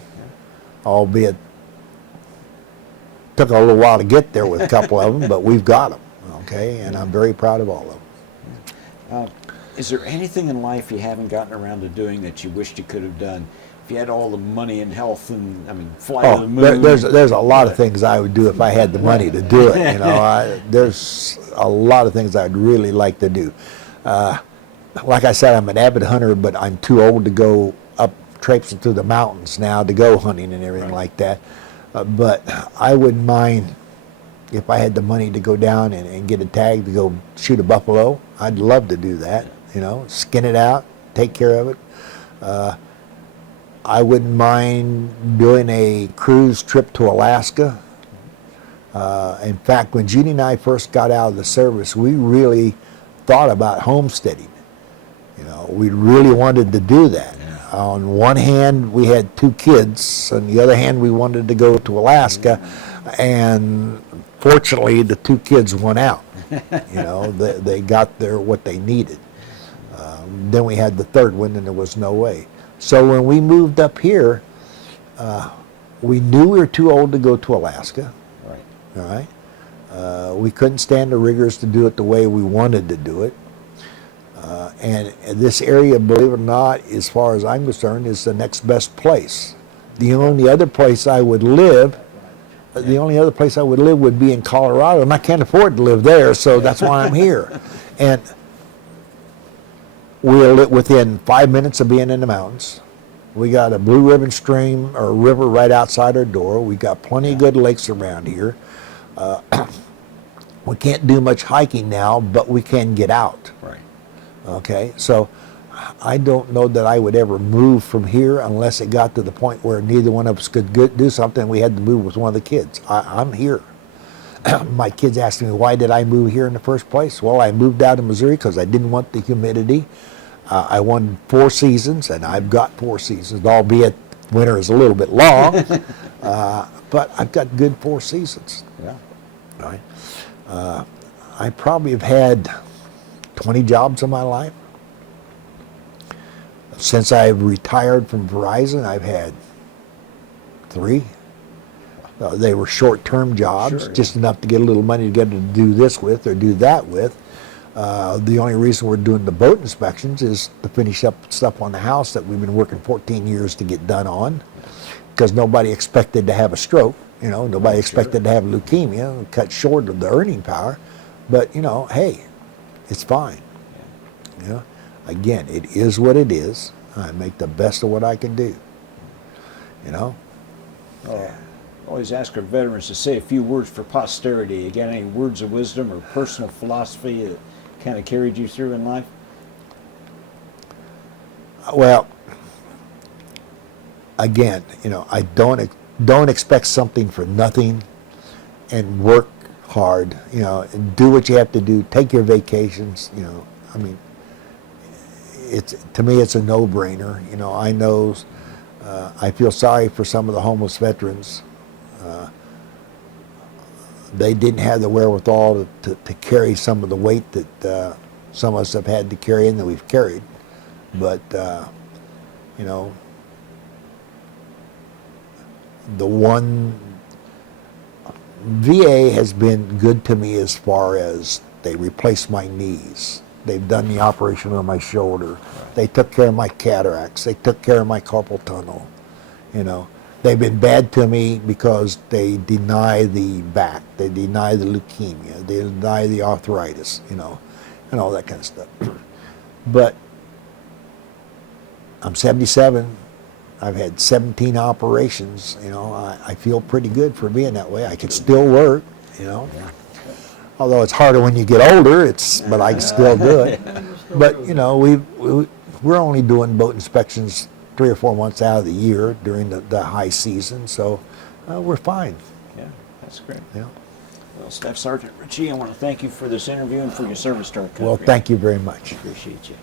albeit took a little while to get there with a couple of them, but we've got them, okay? And I'm very proud of all of them. Is there anything in life you haven't gotten around to doing that you wished you could have done? If you had all the money and health and fly to the moon. There's a lot of things I would do if I had the money to do it. There's a lot of things I'd really like to do. Like I said, I'm an avid hunter, but I'm too old to go up traipsing through the mountains now to go hunting and everything like that. But I wouldn't mind if I had the money to go down and get a tag to go shoot a buffalo. I'd love to do that, skin it out, take care of it. I wouldn't mind doing a cruise trip to Alaska. In fact, when Judy and I first got out of the service, we really thought about homesteading. We really wanted to do that. Yeah. On one hand, we had 2 kids. On the other hand, we wanted to go to Alaska. And fortunately, the 2 kids went out. They got what they needed. Then we had the third one, and there was no way. So when we moved up here, we knew we were too old to go to Alaska. Right. All right. We couldn't stand the rigors to do it the way we wanted to do it. And this area, believe it or not, as far as I'm concerned, is the next best place. The only other place I would live, would be in Colorado, and I can't afford to live there, so that's why I'm here. And we're within 5 minutes of being in the mountains. We got a Blue Ribbon stream or river right outside our door. We got plenty of good lakes around here. We can't do much hiking now, but we can get out. Right. Okay, so I don't know that I would ever move from here unless it got to the point where neither one of us could do something. We had to move with one of the kids. I'm here. My kids asked me, why did I move here in the first place? Well, I moved out of Missouri because I didn't want the humidity. I wanted 4 seasons, and I've got 4 seasons, albeit winter is a little bit long, but I've got good 4 seasons. Yeah. All right. I probably have had 20 jobs in my life. Since I've retired from Verizon, I've had 3. They were short-term jobs, Sure, just enough to get a little money to get to do this with or do that with. The only reason we're doing the boat inspections is to finish up stuff on the house that we've been working 14 years to get done on, because nobody expected to have a stroke. Nobody expected to have leukemia, cut short of the earning power. But, hey, it's fine. Again, it is what it is. I make the best of what I can do. Always ask our veterans to say a few words for posterity. You got any words of wisdom or personal philosophy that kind of carried you through in life? Well, again, I don't expect something for nothing, and work hard. And do what you have to do. Take your vacations. I mean, to me, it's a no-brainer. I know. I feel sorry for some of the homeless veterans. They didn't have the wherewithal to carry some of the weight that some of us have had to carry and that we've carried. But, the one, VA has been good to me as far as they replaced my knees. They've done the operation on my shoulder. They took care of my cataracts. They took care of my carpal tunnel. They've been bad to me because they deny the back, they deny the leukemia, they deny the arthritis, and all that kind of stuff. But I'm 77. I've had 17 operations. I feel pretty good for being that way. I can still work. Although it's harder when you get older. But I can still do it. But we're only doing boat inspections 3 or 4 months out of the year during the high season, so we're fine. Yeah, that's great. Yeah. Well, Staff Sergeant Richey, I want to thank you for this interview and for your service to our country. Well, thank you very much. Appreciate you.